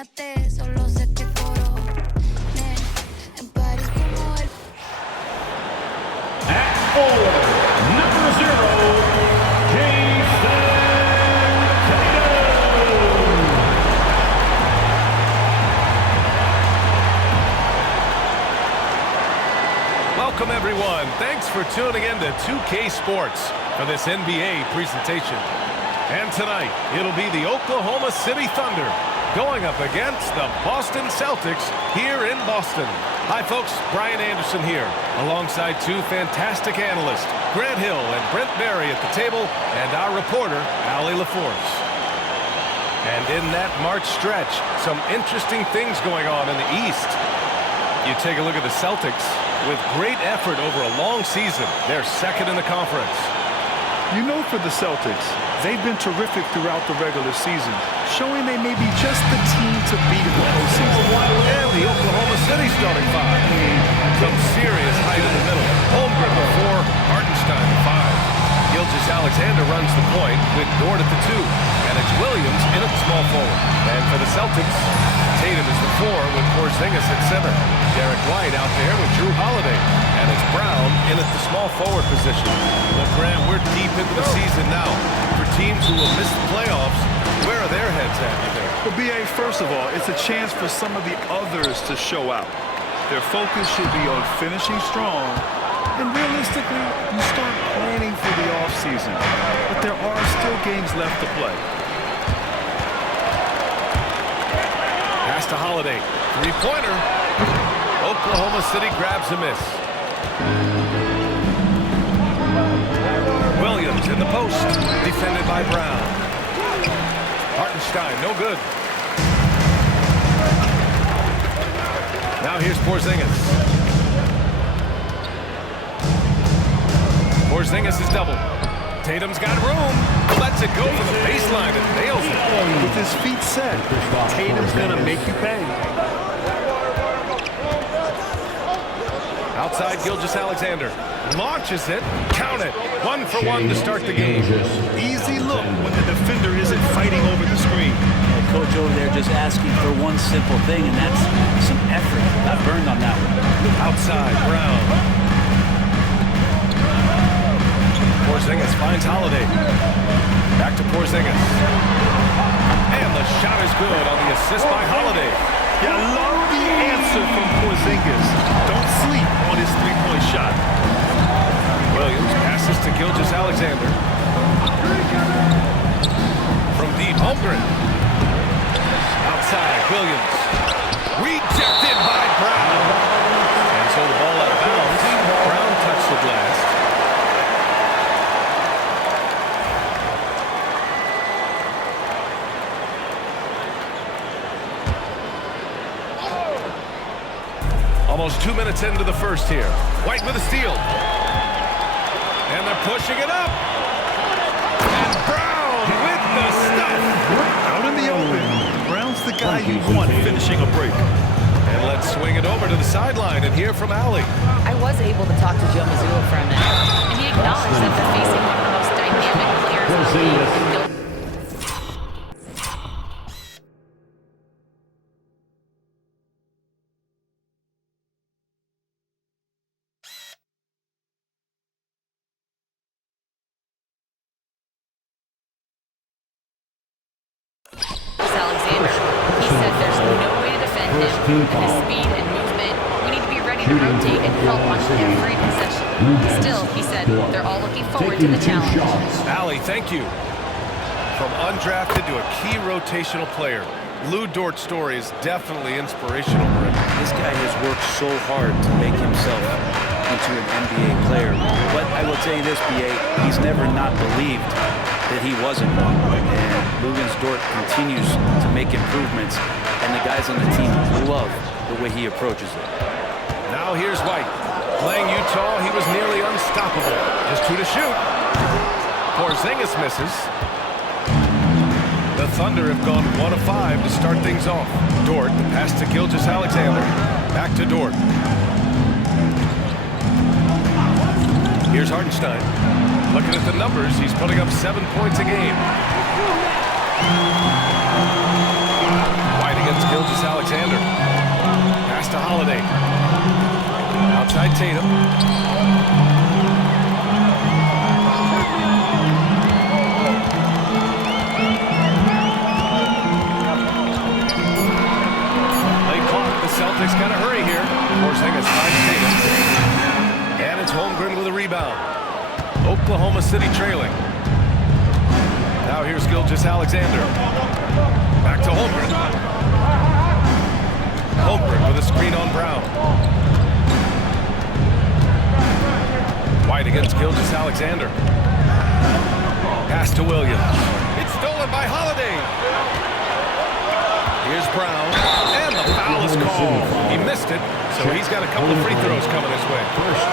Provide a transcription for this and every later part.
Imagínate, solo sé que coro. En París como el... At 4, number 0, Jason Tatum. Welcome, everyone. Thanks for tuning in to 2K Sports for this NBA presentation. And tonight, it'll be the Oklahoma City Thunder going up against the Boston Celtics here in Boston. Hi, folks. Brian Anderson here, alongside two fantastic analysts, Grant Hill and Brent Barry at the table, and our reporter, Allie LaForce. And in that March stretch, some interesting things going on in the East. You take a look at the Celtics. With great effort over a long season, they're second in the conference. You know, for the Celtics, they've been terrific throughout the regular season, showing they may be just the team to beat in the postseason. And the Oklahoma City starting five. Some serious height in the middle. Holmgren at 4, Hartenstein at 5. Gilgeous-Alexander runs the point with Dort at the 2. And it's Williams in at small forward. And for the Celtics, Tatum is the 4 with Porzingis at center. Derek White out there with Drew Holiday. And it's Brown in at the small forward position. Well, Grant, we're deep into the season now. For teams who will miss the playoffs, where are their heads at, you think? Well, B.A., first of all, it's a chance for some of the others to show out. Their focus should be on finishing strong. And realistically, you start planning for the offseason. But there are still games left to play. Pass to Holiday. Three-pointer. Oklahoma City grabs a miss. Williams in the post. Defended by Brown. Hartenstein, no good. Now here's Porzingis. Porzingis is double. Tatum's got room. Lets it go from the baseline and nails it. With his feet set, Tatum's going to make you pay. Outside, Gilgeous-Alexander launches it. Count it. 1 for 1 to start the game. Easy look when the defender isn't fighting over the screen. Yeah, coach over there just asking for one simple thing, and that's some effort. Got burned on that one. Outside, Brown. Porzingis finds Holiday. Back to Porzingis. And the shot is good on the assist by Holiday. Yeah, I love the answer from Porzingis. Don't sleep on his three-point shot. Williams passes to Gilgeous-Alexander. From deep, Holmgren. Outside, Williams. Rejected by Brown. And so the ball out of bounds. Brown touched the glass. Almost 2 minutes into the first here. White with a steal. And they're pushing it up. And Brown with the stuff. Out in the open, Brown's the guy you want finishing a break. And let's swing it over to the sideline and hear from Allie. I was able to talk to Joe Mazzulla for a minute, and he acknowledged that they're facing one of the most dynamic players in the league. Alexander. He said there's no way to defend him, and his speed and movement. We need to be ready to rotate and help on every possession. Still, he said they're all looking forward to the challenge. Allie, thank you. From undrafted to a key rotational player, Lu Dort's story is definitely inspirational. This guy has worked so hard to make himself into an NBA player. But I will tell you this, B.A., he's never not believed that he wasn't one. And Luguentz Dort continues to make improvements, and the guys on the team love the way he approaches it. Now here's White. Playing Utah, he was nearly unstoppable. Just 2 to shoot. Porzingis misses. The Thunder have gone 1 of 5 to start things off. Dort, the pass to Gilgeous-Alexander. Back to Dort. Here's Hartenstein. Looking at the numbers, he's putting up 7 points a game. White against against Gilgeous-Alexander. Pass to Holiday. Outside Tatum. Late clock. The Celtics got to hurry here. Porzingis finds Tatum. And it's Holmgren with a rebound. Oklahoma City trailing. Now here's Gilgeous-Alexander. Back to Holmgren. Holmgren with a screen on Brown. White against Gilgeous-Alexander. Pass to Williams. It's stolen by Holiday. Here's Brown. And the foul is called. He missed it, so he's got a couple of free throws coming his way.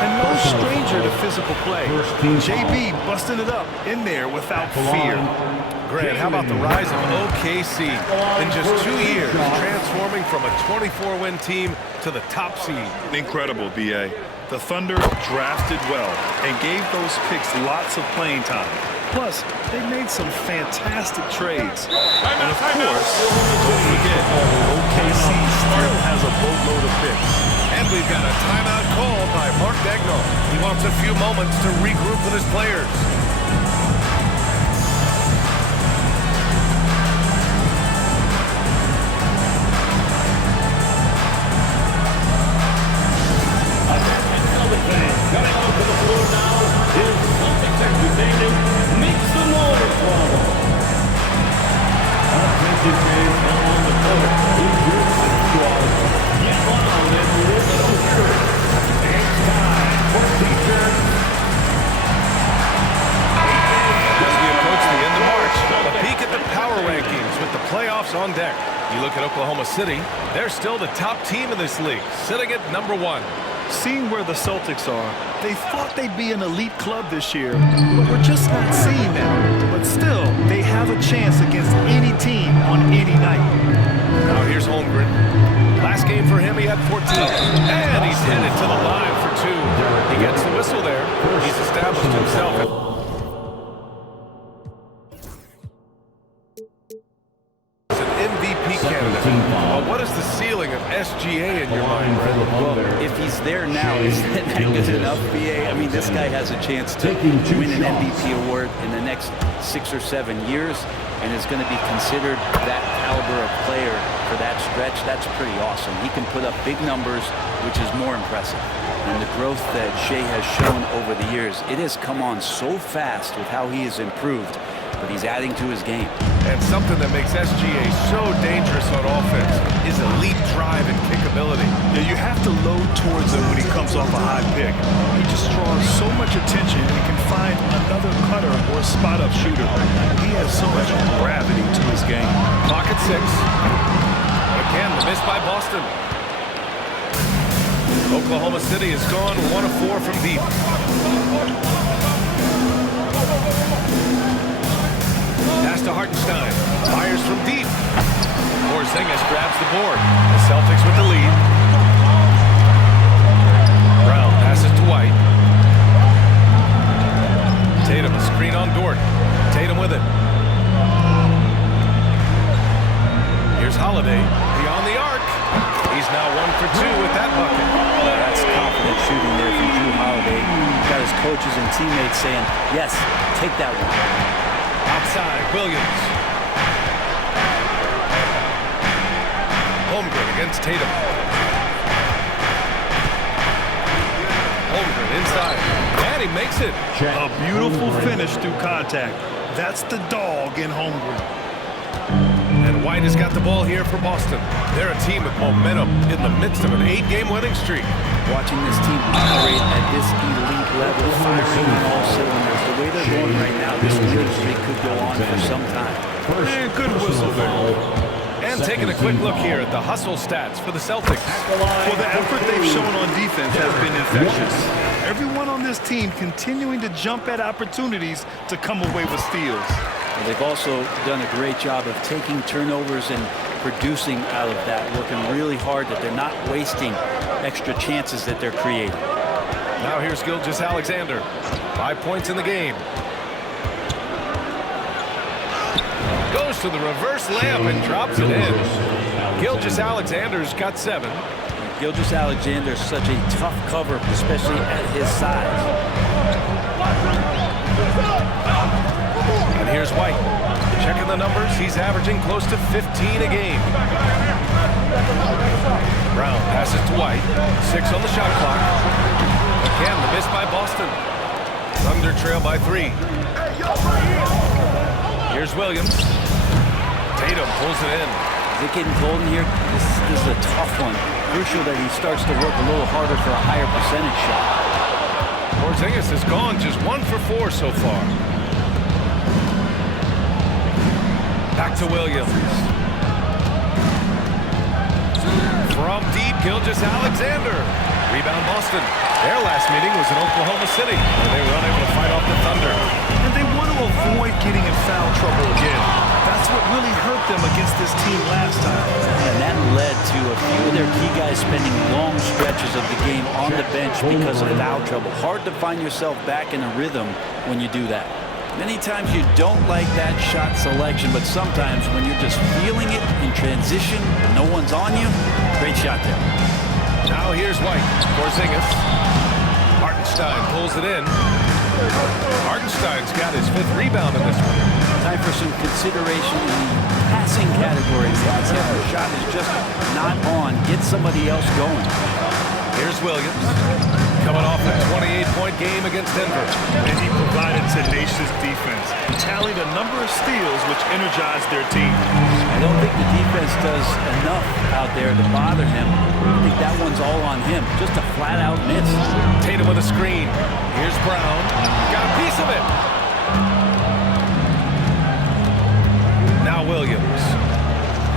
And no stranger to physical play. JB busting it up in there without fear. Grant, how about the rise of OKC in just 2 years, transforming from a 24-win team to the top seed? Incredible, B.A. The Thunder drafted well and gave those picks lots of playing time. Plus, they made some fantastic trades. And of course, don't forget, OKC still has a boatload of picks. And we've got a timeout call by Mark Daigneault. He wants a few moments to regroup with his players. Coming onto the floor now is Celtics activated. Make some noise for them. Offensive plays on the court. Here's your squad. Get on and live it over. It's time for defense. As we approach the end of March, a peek at the power rankings with the playoffs on deck. You look at Oklahoma City, they're still the top team in this league, sitting at number 1. Seeing where the Celtics are, they thought they'd be an elite club this year, but we're just not seeing that. But still, they have a chance against any team on any night. Now here's Holmgren. Last game for him, he had 14. And he's headed to the line for 2. He gets the whistle there. He's established himself. MVP candidate. Well, what is the ceiling of SGA in your mind, Brad? Well, if he's there now, isn't that good enough, BA? I mean, this guy has a chance to win an MVP award in the next 6 or 7 years and is going to be considered that caliber of player for that stretch. That's pretty awesome. He can put up big numbers, which is more impressive. And the growth that Shea has shown over the years, it has come on so fast with how he has improved, but he's adding to his game. And something that makes SGA so dangerous on offense is elite drive and kickability. Yeah, you have to load towards him when he comes off a high pick. He just draws so much attention and can find another cutter or spot-up shooter. He has so much gravity to his game. Clock at 6. Again, the miss by Boston. Oklahoma City has gone 1 of 4 from deep. Pass to Hartenstein. Fires from deep. Porzingis grabs the board. The Celtics with the lead. Brown passes to White. Tatum, a screen on Dort. Tatum with it. Here's Holiday. Beyond the arc. He's now 1 for 2 with that bucket. Well, that's confident shooting there from Jrue Holiday. He's got his coaches and teammates saying, yes, take that one. Outside, Williams. Holmgren against Tatum. Holmgren inside. And he makes it. A beautiful finish through contact. That's the dog in Holmgren. And White has got the ball here for Boston. They're a team with momentum in the midst of an 8-game winning streak. Watching this team operate at this elite level, firing on all cylinders. The way they're going right now, this winning streak could go on for some time. Man, good whistle there. And taking a quick look here at the hustle stats for the Celtics. Well, the effort they've shown on defense has been infectious. Everyone on this team continuing to jump at opportunities to come away with steals. Well, they've also done a great job of taking turnovers and producing out of that, working really hard that they're not wasting extra chances that they're creating. Now here's Gilgeous-Alexander. 5 points in the game. Goes to the reverse layup and drops it in. Gilgeous-Alexander's got 7. Gilgeous-Alexander is such a tough cover, especially at his size. And here's White. Checking the numbers, he's averaging close to 15 a game. Brown passes to White. 6 on the shot clock. Again, the miss by Boston. Thunder trail by 3. Here's Williams. Tatum pulls it in. Is it getting cold in here? This is a tough one. Crucial that he starts to work a little harder for a higher percentage shot. Porzingis has gone just 1 for 4 so far. Back to Williams. From deep, Gilgeous-Alexander. Rebound Boston. Their last meeting was in Oklahoma City, where they were unable to fight off the Thunder. And they want to avoid getting in foul trouble again. That's what really hurt them against this team last time. And that led to a few of their key guys spending long stretches of the game on the bench because of foul trouble. Hard to find yourself back in a rhythm when you do that. Many times you don't like that shot selection, but sometimes when you're just feeling it in transition, no one's on you, great shot there. Now here's White. Porzingis. Hartenstein pulls it in. Hartenstein's got his 5th rebound in this one. Time for some consideration in the passing category. If the shot is just not on, get somebody else going. Here's Williams. Coming off a 28-point game against Denver. And he provided tenacious defense, tallied a number of steals which energized their team. I don't think the defense does enough out there to bother him. I think that one's all on him. Just a flat-out miss. Tatum with a screen. Here's Brown. Got a piece of it. Now Williams.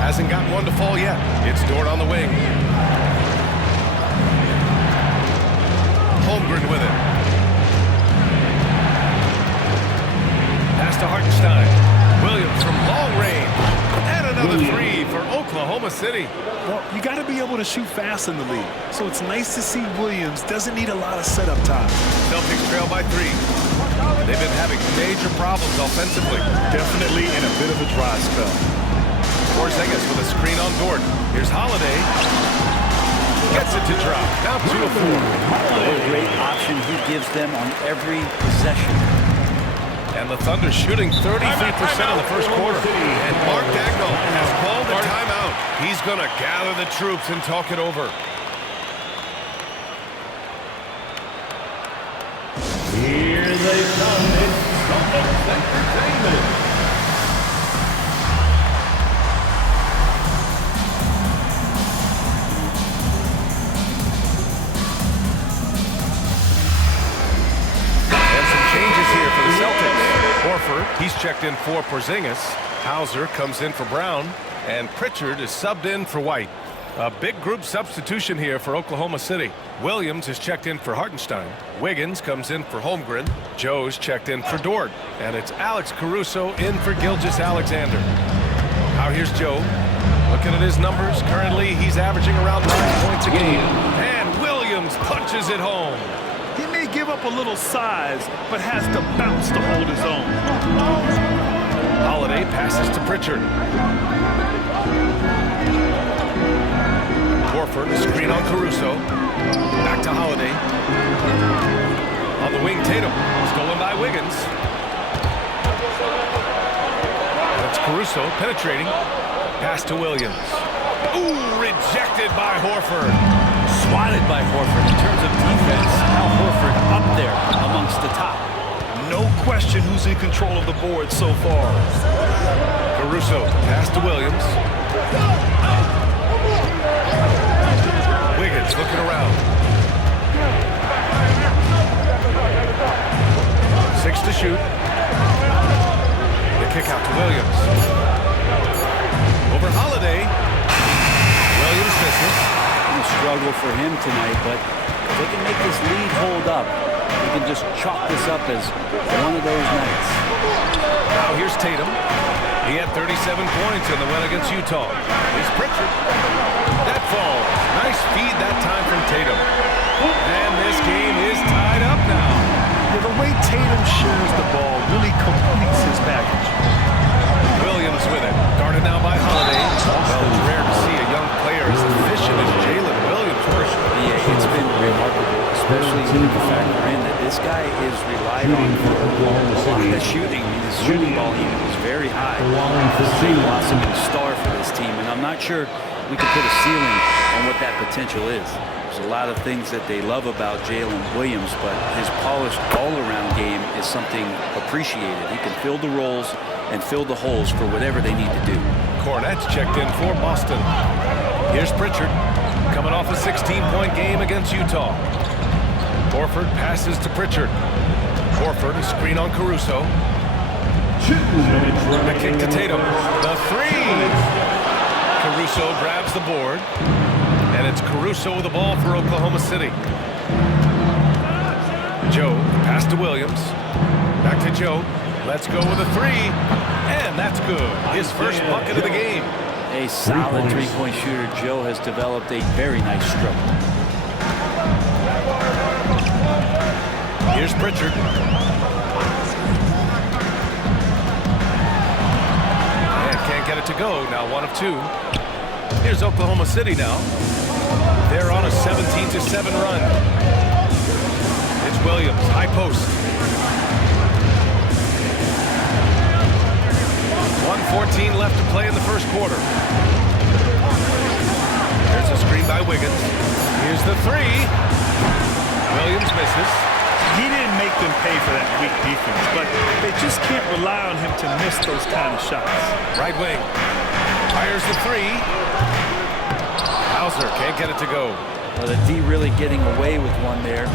Hasn't gotten one to fall yet. It's Dort on the wing. Holmgren with it. Pass to Hartenstein. Williams from long range. And another 3 for Oklahoma City. Well, you got to be able to shoot fast in the league. So it's nice to see Williams doesn't need a lot of setup time. Celtics trail by 3. They've been having major problems offensively. Definitely in a bit of a dry spell. Porzingis with a screen on Dort. Here's Holiday. Gets it to drop. Now 2 of 4. What a great option he gives them on every possession. And the Thunder shooting 33% in the first quarter. And Mark Daigneault has called a timeout. He's going to gather the troops and talk it over. Here they come. It's Celtics Entertainment. He's checked in for Porzingis. Hauser comes in for Brown. And Pritchard is subbed in for White. A big group substitution here for Oklahoma City. Williams is checked in for Hartenstein. Wiggins comes in for Holmgren. Joe's checked in for Dort. And it's Alex Caruso in for Gilgeous-Alexander. Now here's Joe. Looking at his numbers, currently he's averaging around 9 points a game. And Williams punches it home. He may give up a little size, but has to bounce to hold his own. Holiday passes to Pritchard. Horford, screen on Caruso. Back to Holiday. On the wing, Tatum. Stolen by Wiggins. And it's Caruso penetrating. Pass to Williams. Ooh, rejected by Horford. Swatted by Horford. In terms of defense, Al Horford up there amongst the top. No question who's in control of the board so far. Caruso, pass to Williams. Wiggins looking around. 6 to shoot. The kick out to Williams. Over Holiday. Williams misses. A struggle for him tonight, but if they can make this lead hold up, they can just chalk this up as one of those nights. Now here's Tatum. He had 37 points in the win against Utah. Here's Pritchard. That falls. Nice feed that time from Tatum. And this game is tied up now. Yeah, the way Tatum shares the ball really completes his package. Williams with it. Guarded now by Holiday. Well, it's rare to see a young for Oklahoma City. The shooting, his shooting volume is very high. Line for He's a C. blossoming star for this team, and I'm not sure we can put a ceiling on what that potential is. There's a lot of things that they love about Jalen Williams, but his polished all-around game is something appreciated. He can fill the roles and fill the holes for whatever they need to do. Cornette's checked in for Boston. Here's Pritchard, coming off a 16-point game against Utah. Horford passes to Pritchard. Horford, a screen on Caruso. 2 minutes The remaining kick to in the Tatum. first. The three. Caruso grabs the board. And it's Caruso with the ball for Oklahoma City. Joe, pass to Williams. Back to Joe. Let's go with a three. And that's good. His first bucket of the game. A solid three-point shooter. Joe has developed a very nice stroke. Here's Pritchard. And can't get it to go. Now 1 of 2. Here's Oklahoma City now. They're on a 17-7 run. It's Williams, high post. 1:14 left to play in the first quarter. There's a screen by Wiggins. Here's the three. Williams misses. He didn't make them pay for that weak defense, but they just can't rely on him to miss those kind of shots. Right wing. Fires the three. Hauser can't get it to go. Well, the D really getting away with one there.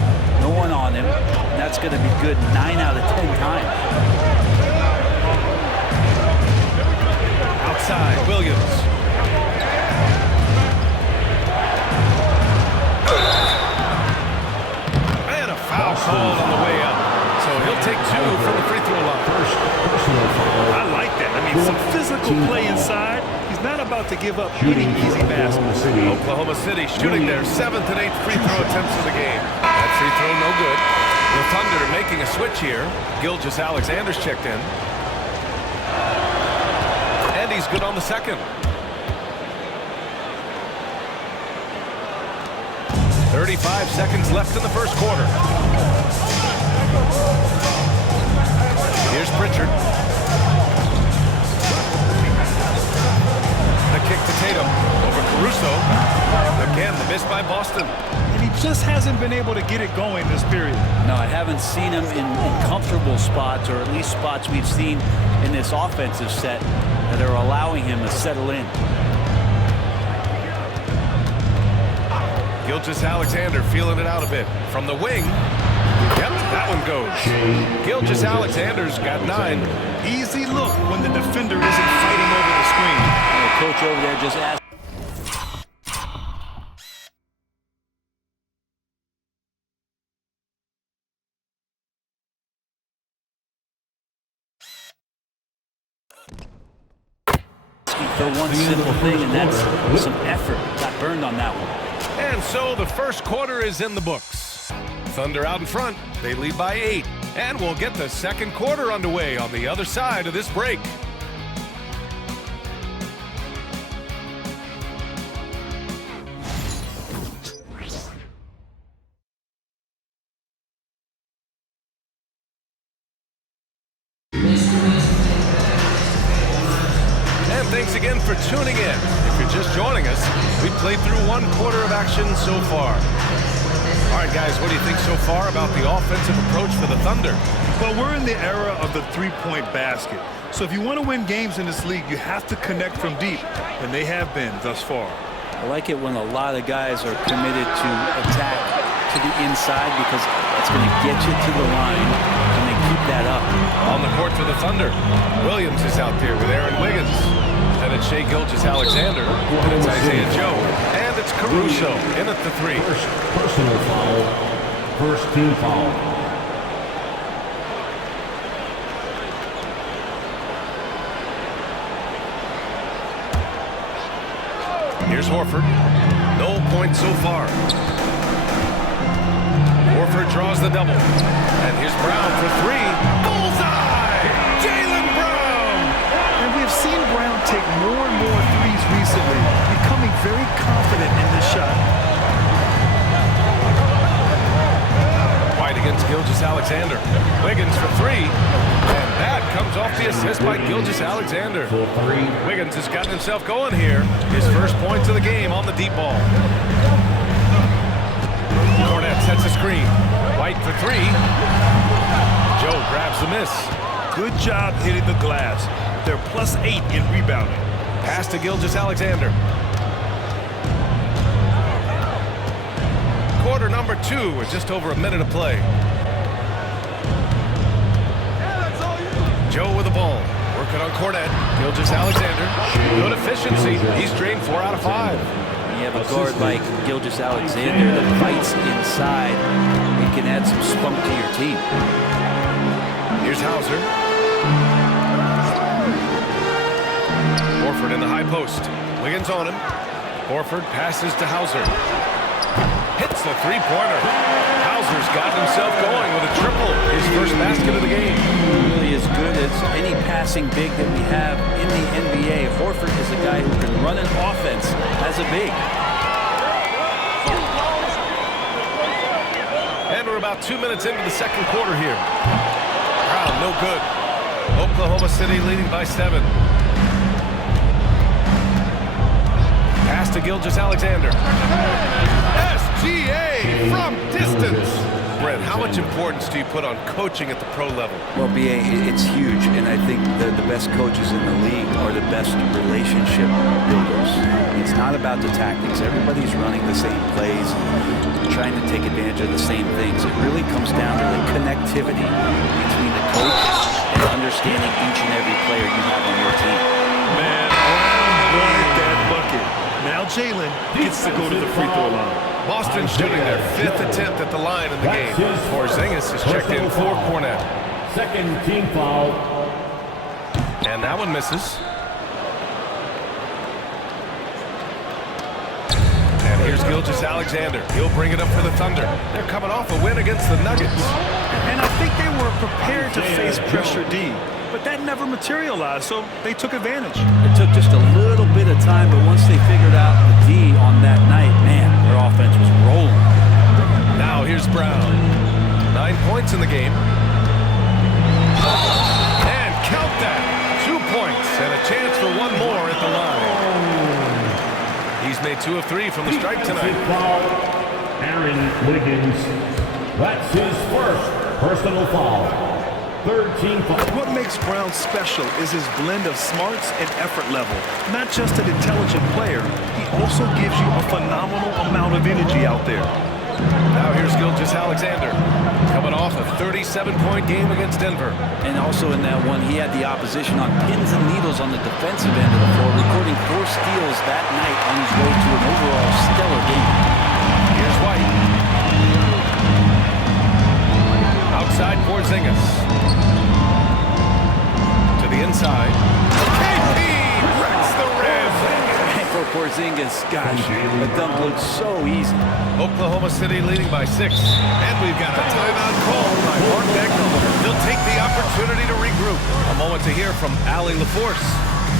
No one on him. And that's going to be good 9 out of 10 times. Outside, Williams. And a foul called on the way up. So he'll take 2 from the free throw line. First personal foul. I like that. I mean, some physical play inside. He's not about to give up any easy Oklahoma baskets. City. Oklahoma City shooting their 7th and 8th free throw attempts of the game. That free throw no good. The Thunder making a switch here. Gilgeous-Alexander's checked in. And he's good on the second. 35 seconds left in the first quarter. Here's Pritchard. The kick to Tatum over Caruso. Again, the miss by Boston. And he just hasn't been able to get it going this period. No, I haven't seen him in comfortable spots, or at least spots we've seen in this offensive set that are allowing him to settle in. Gilgeous-Alexander feeling it out a bit. From the wing. Yep, that one goes. Gilgeous-Alexander's got 9. Easy look when the defender isn't fighting over the screen. And the coach over there just asked. For one simple thing, and that's some effort. Got burned on that one. And so the first quarter is in the books. Thunder out in front. They lead by 8. And we'll get the second quarter underway on the other side of this break. And thanks again for tuning in. If you're just joining us, we've played through 1 quarter of action so far. All right, guys, what do you think so far about the offensive approach for the Thunder? Well, we're in the era of the three-point basket. So if you want to win games in this league, you have to connect from deep, and they have been thus far. I like it when a lot of guys are committed to attack to the inside, because it's going to get you to the line, and they keep that up. On the court for the Thunder, Williams is out there with Aaron Wiggins. And it's Shai Gilgeous-Alexander. And it's Isaiah Joe. And it's Caruso in at the 3. First personal foul. First team foul. Here's Horford. No points so far. Horford draws the double. And here's Brown for 3. Bullseye! Jaylen Brown! And we have seen Brown take more and more threes recently, becoming very confident in this shot. White against Gilgeous-Alexander. Wiggins for three. And that comes off the assist by Gilgeous-Alexander. Wiggins has gotten himself going here. His first points of the game on the deep ball. Cornet sets a screen. White for three. Joe grabs the miss. Good job hitting the glass. They're +8 in rebounding. Pass to Gilgeous-Alexander. Quarter number 2 with just over a minute of play. Joe with the ball. Working on Cornet. Gilgeous-Alexander. Good efficiency. He's drained 4 out of 5. When you have a guard like Gilgeous-Alexander that fights inside, it can add some spunk to your team. Here's Hauser. Horford in the high post. Wiggins on him. Horford passes to Hauser. Hits the three-pointer. Hauser's got himself going with a triple. His first basket of the game. Really as good as any passing big that we have in the NBA. Horford is a guy who can run an offense as a big. And we're about 2 minutes into the second quarter here. Brown, no good. Oklahoma City leading by 7. Pass to Gilgeous-Alexander. SGA from distance. Brent, how much importance do you put on coaching at the pro level? Well, BA, it's huge, and I think the best coaches in the league are the best relationship builders. It's not about the tactics. Everybody's running the same plays, trying to take advantage of the same things. It really comes down to the connectivity between the coach and understanding each and every player you have on your team. Man, Brown wanted that bucket. Now Jalen gets to go to the free throw line. Boston shooting their 5th attempt at the line in the game. Porzingis has checked in for Cornet. Second team foul. And that one misses. And here's Gilgeous-Alexander. He'll bring it up for the Thunder. They're coming off a win against the Nuggets. And I think they were prepared to face pressure D, but that never materialized, so they took advantage. It took just a little bit of time, but once they figured out the D on that night, man, their offense was rolling. Now here's Brown. 9 points in the game. And count that. 2 points and a chance for one more at the line. He's made 2 of 3 from the strike tonight. Foul. Aaron Wiggins. That's his first personal foul. Third team foul. What makes Brown special is his blend of smarts and effort level. Not just an intelligent player, he also gives you a phenomenal amount of energy out there. Now here's Gilgeous-Alexander. Coming off a 37-point game against Denver. And also in that one, he had the opposition on pins and needles on the defensive end of the floor, recording 4 steals that night on his way to an overall stellar game. Here's White. Outside Porzingis. To the inside. KP wrecks the rim. And for Porzingis, gosh, the dunk looked so easy. Oklahoma City leading by 6. And we've got a timeout called by Mark Becknell. They'll take the opportunity to regroup. A moment to hear from Allie LaForce.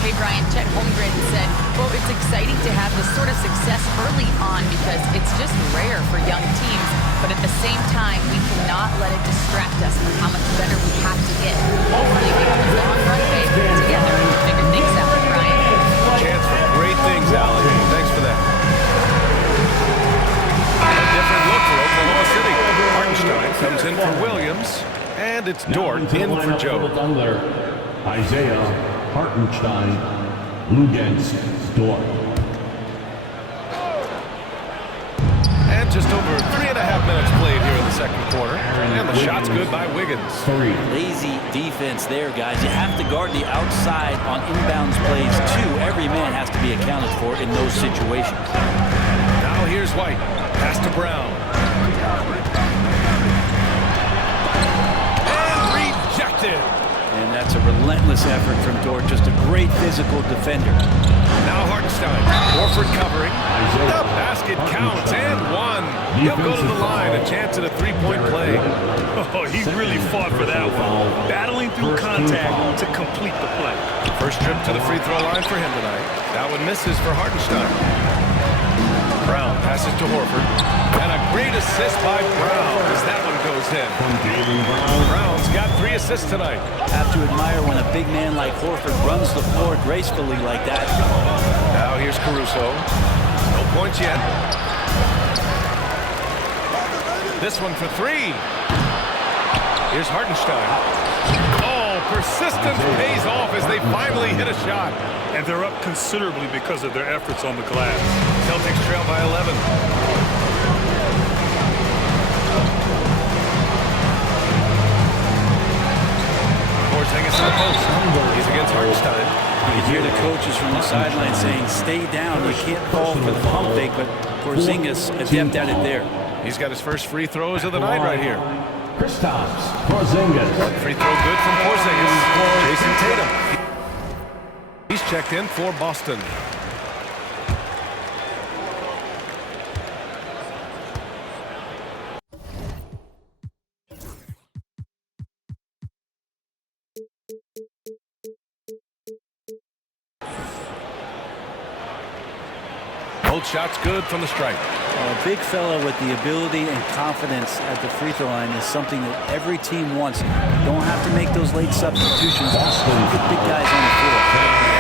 Hey, Brian, Chet Holmgren said, quote, "It's exciting to have this sort of success early on because it's just rare for young teams. But at the same time, we cannot let it distract us from how much better we have to get. Hopefully, we have a long runway together and figure things out, Brian." Chance for great things, Allie. Thanks for that. A different look for Oklahoma City. Hartenstein comes in for Williams. And it's Dort in for Joe. Isaiah Hartenstein, Lugens, Dort. And just over 3.5 minutes played here in the second quarter. And the shot's good by Wiggins. Lazy defense there, guys. You have to guard the outside on inbounds plays, too. Every man has to be accounted for in those situations. Now here's White. Pass to Brown. And rejected. And that's a relentless effort from Dort. Just a great physical defender. Now Hartenstein. Horford covering. The basket counts and one. He'll go to the line. A chance at a 3-point play. Oh, he really fought for that one. Battling through contact to complete the play. First trip to the free throw line for him tonight. That one misses for Hartenstein. Brown passes to Horford. And a great assist by Brown as that one goes in. Brown's got 3 assists tonight. Have to admire when a big man like Horford runs the floor gracefully like that. Now here's Caruso. No points yet. This one for 3. Here's Hartenstein. Oh, persistence pays off as they finally hit a shot. And they're up considerably because of their efforts on the glass. Celtics trail by 11. Porzingis in the post. He's against Hartenstein. You can hear the coaches from the sideline saying, stay down. You can't fall for the pump fake, but Porzingis adept at it there. He's got his first free throws of the night right here. Kristaps Porzingis. Free throw good from Porzingis. Jason Tatum. He's checked in for Boston. Both shots good from the stripe. A big fella with the ability and confidence at the free throw line is something that every team wants. You don't have to make those late substitutions. Get big guys on the floor.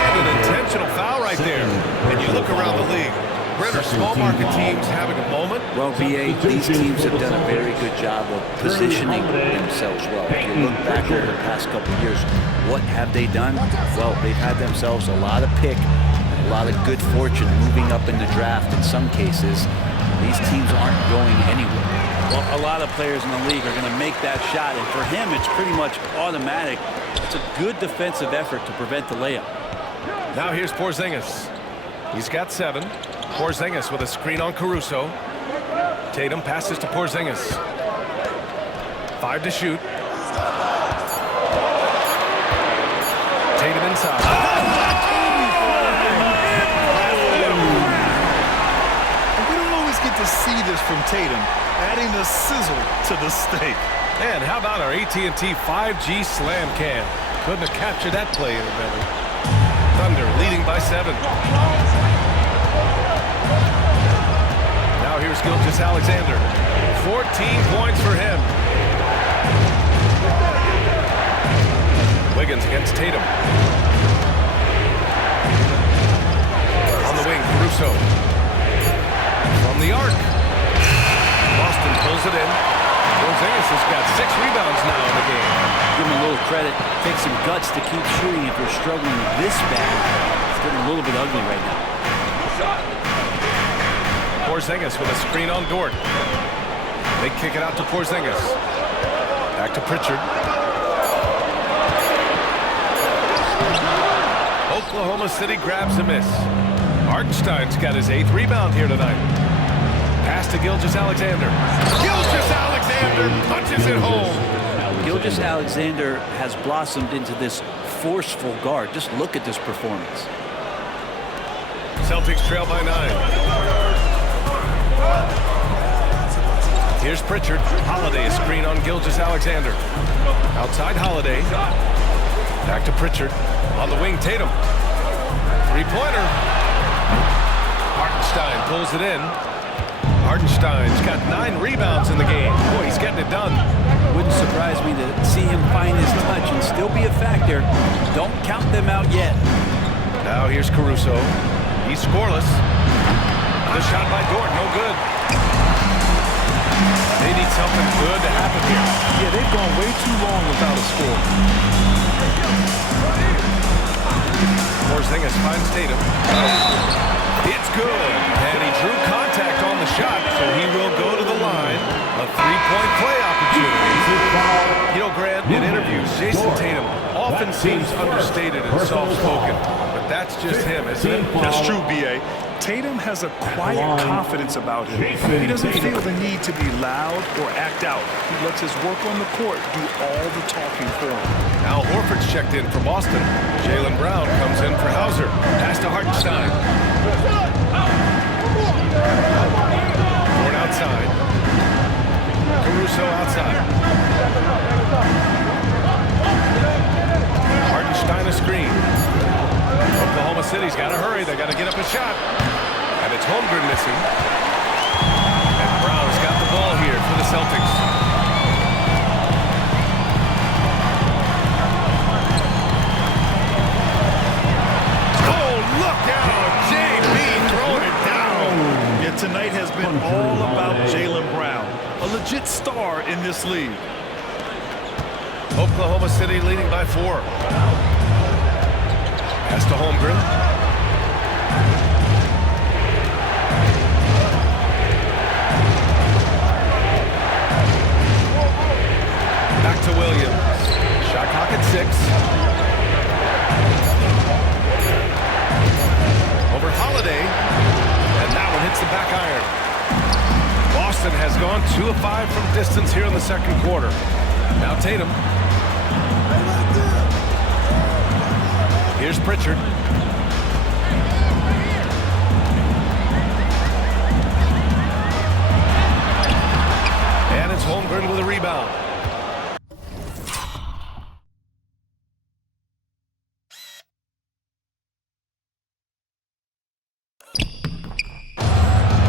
And an intentional foul right there. And you look around the league. Brent, are small market teams having a moment? Well, BA, these teams have done a very good job of positioning themselves well. If you look back over the past couple of years, what have they done? Well, they've had themselves a lot of pick, a lot of good fortune moving up in the draft in some cases. These teams aren't going anywhere. Well, a lot of players in the league are going to make that shot, and for him, it's pretty much automatic. It's a good defensive effort to prevent the layup. Now here's Porzingis. He's got 7. Porzingis with a screen on Caruso. Tatum passes to Porzingis. 5 to shoot. Tatum inside. To see this from Tatum, adding the sizzle to the steak. And how about our AT&T 5G slam cam? Couldn't have captured that play any better. Thunder leading by 7. Now here's Gilgeous-Alexander. 14 points for him. Wiggins against Tatum. On the wing, Caruso. From the arc. Boston pulls it in. Porzingis has got 6 rebounds now in the game. Give him a little credit. Take some guts to keep shooting if you're struggling this bad. It's getting a little bit ugly right now. Porzingis with a screen on Dort. They kick it out to Porzingis. Back to Pritchard. Oklahoma City grabs a miss. Hartenstein's got his 8th rebound here tonight. Pass to Gilgeous-Alexander. Gilgeous-Alexander punches it home. Gilgeous-Alexander has blossomed into this forceful guard. Just look at this performance. Celtics trail by 9. Here's Pritchard. Holiday, a screen on Gilgeous-Alexander. Outside Holiday. Back to Pritchard. On the wing, Tatum. 3-pointer. Hartenstein pulls it in. Hartenstein's got 9 rebounds in the game. Boy, he's getting it done. Wouldn't surprise me to see him find his touch and still be a factor. Don't count them out yet. Now here's Caruso. He's scoreless. The shot by Dort, no good. They need something good to happen here. Yeah, they've gone way too long without a score. Porzingis finds Tatum. It's good. And he drew contact on the shot, so he will go to the line. A 3-point play opportunity. You know, Grant, in interviews, Jason Tatum often seems understated and soft-spoken. But that's just him, isn't it? That's true, B.A. Tatum has a quiet confidence about him. He doesn't feel the need to be loud or act out. He lets his work on the court do all the talking for him. Al Horford's checked in for Boston. Jaylen Brown comes in for Hauser. Pass to Hartenstein. Ford outside. Caruso outside. Hartenstein a screen. Oklahoma City's got to hurry. They got to get up a shot. And it's Holmgren missing. And Brown's got the ball here for the Celtics. Oh, look out! JB throwing it down. Yeah, tonight has been all about Jaylen Brown, a legit star in this league. Oklahoma City leading by 4. Pass to Holmgren. Back to Williams. Shot clock at 6. Over Holiday. And that one hits the back iron. Boston has gone 2 of 5 from distance here in the second quarter. Now Tatum. Here's Pritchard. And it's Holmgren with a rebound.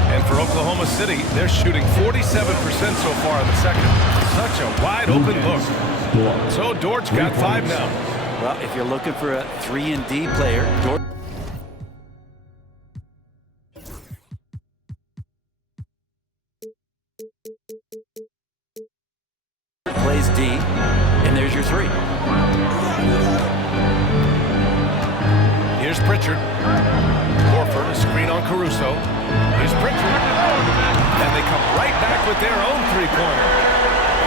And for Oklahoma City, they're shooting 47% so far in the second. Such a wide open look. So Dort's got 5 now. Well, if you're looking for a 3-and-D player, Dort plays D, and there's your 3. Here's Pritchard. Horford, a screen on Caruso. Here's Pritchard. And they come right back with their own 3-pointer.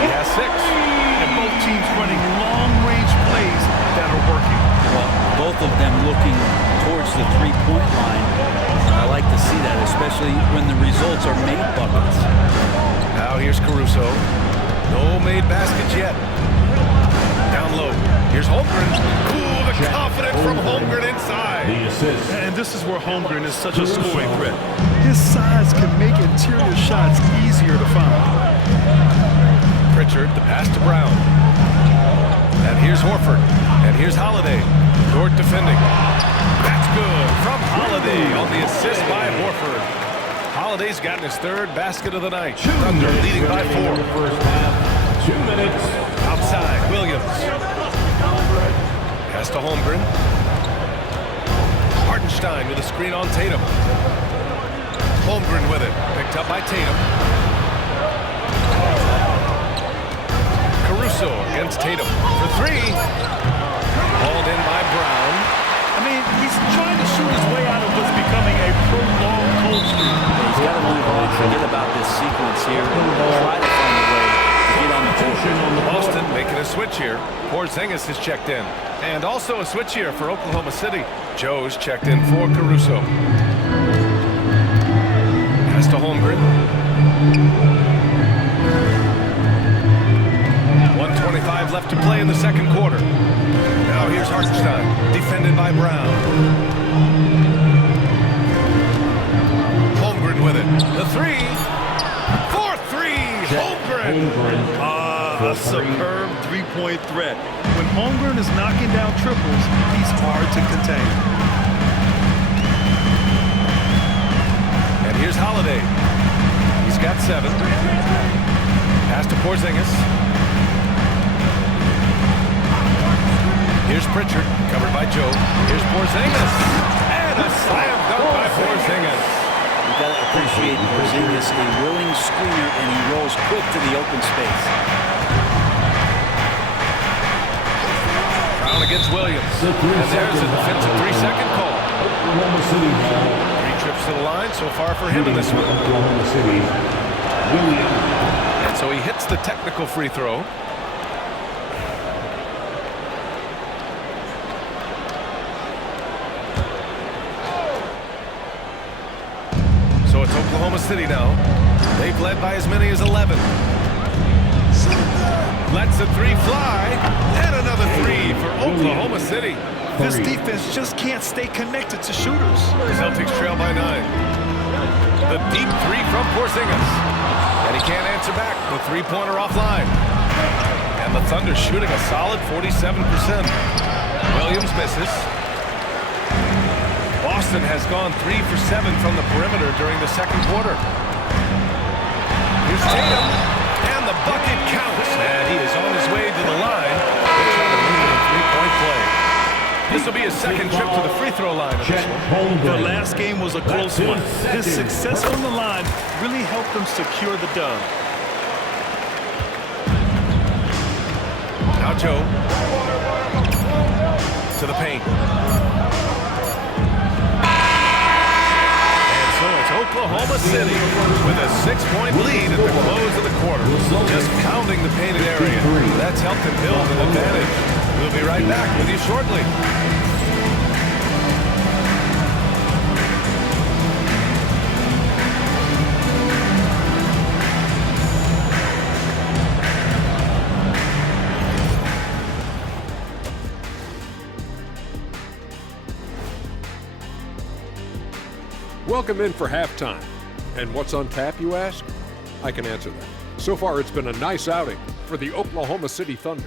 He has 6. And both teams running long-range plays that are working. Well, both of them looking towards the 3-point line. I like to see that, especially when the results are made buckets. Now here's Caruso. No made baskets yet. Down low. Here's Holmgren. Ooh, the confidence from Holmgren inside. The assist. And this is where Holmgren is such a scoring threat. His size can make interior shots easier to find. Pritchard, the pass to Brown. And here's Horford. And here's Holiday. Dort defending. That's good from Holiday on the assist by Horford. Holiday's gotten his 3rd basket of the night. Thunder leading by 4. First half, 2 minutes. Outside, Williams. Pass to Holmgren. Hartenstein with a screen on Tatum. Holmgren with it. Picked up by Tatum. Caruso against Tatum for 3. Hauled in by Brown. I mean, he's trying to shoot his way out of what's becoming a prolonged cold streak. He's got to move on, forget about this sequence here, and try to find a way to get on the court. Boston making a switch here. Porzingis has checked in. And also a switch here for Oklahoma City. Joe's checked in for Caruso. Pass to Holmgren. 1:25 left to play in the second quarter. Now here's Hartenstein, defended by Brown. Holmgren with it. The 3. 4-3. Holmgren. A superb 3-point threat. When Holmgren is knocking down triples, he's hard to contain. And here's Holiday. He's got 7. Pass to Porzingis. Here's Pritchard, covered by Joe. Here's Porzingis. And a slam dunk by Porzingis. You've got to appreciate Porzingis, a willing screener, and he rolls quick to the open space. Brown against Williams. And there's a defensive 3-second call. Oklahoma City ball. 3 trips to the line so far for him in this one. Oklahoma City. Williams. And so he hits the technical free throw. So it's Oklahoma City now. They've led by as many as 11. Lets the 3 fly. And another 3 for Oklahoma City. This defense just can't stay connected to shooters. The Celtics trail by 9. The deep 3 from Porzingis. And he can't answer back. The 3-pointer offline. And the Thunder shooting a solid 47%. Williams misses. Boston has gone 3 for 7 from the perimeter during the second quarter. Here's Tatum, and the bucket counts, and he is on his way to the line. They're trying to move it a three-point play. This will be his second trip to the free throw line. The last game was a close one. His success on the line really helped them secure the dub. Now Joe to the paint. And so it's Oklahoma City with a 6-point lead at the close of the quarter. Just pounding the painted area. That's helped him build an advantage. We'll be right back with you shortly. Welcome in for halftime. And what's on tap, you ask? I can answer that. So far, it's been a nice outing for the Oklahoma City Thunder.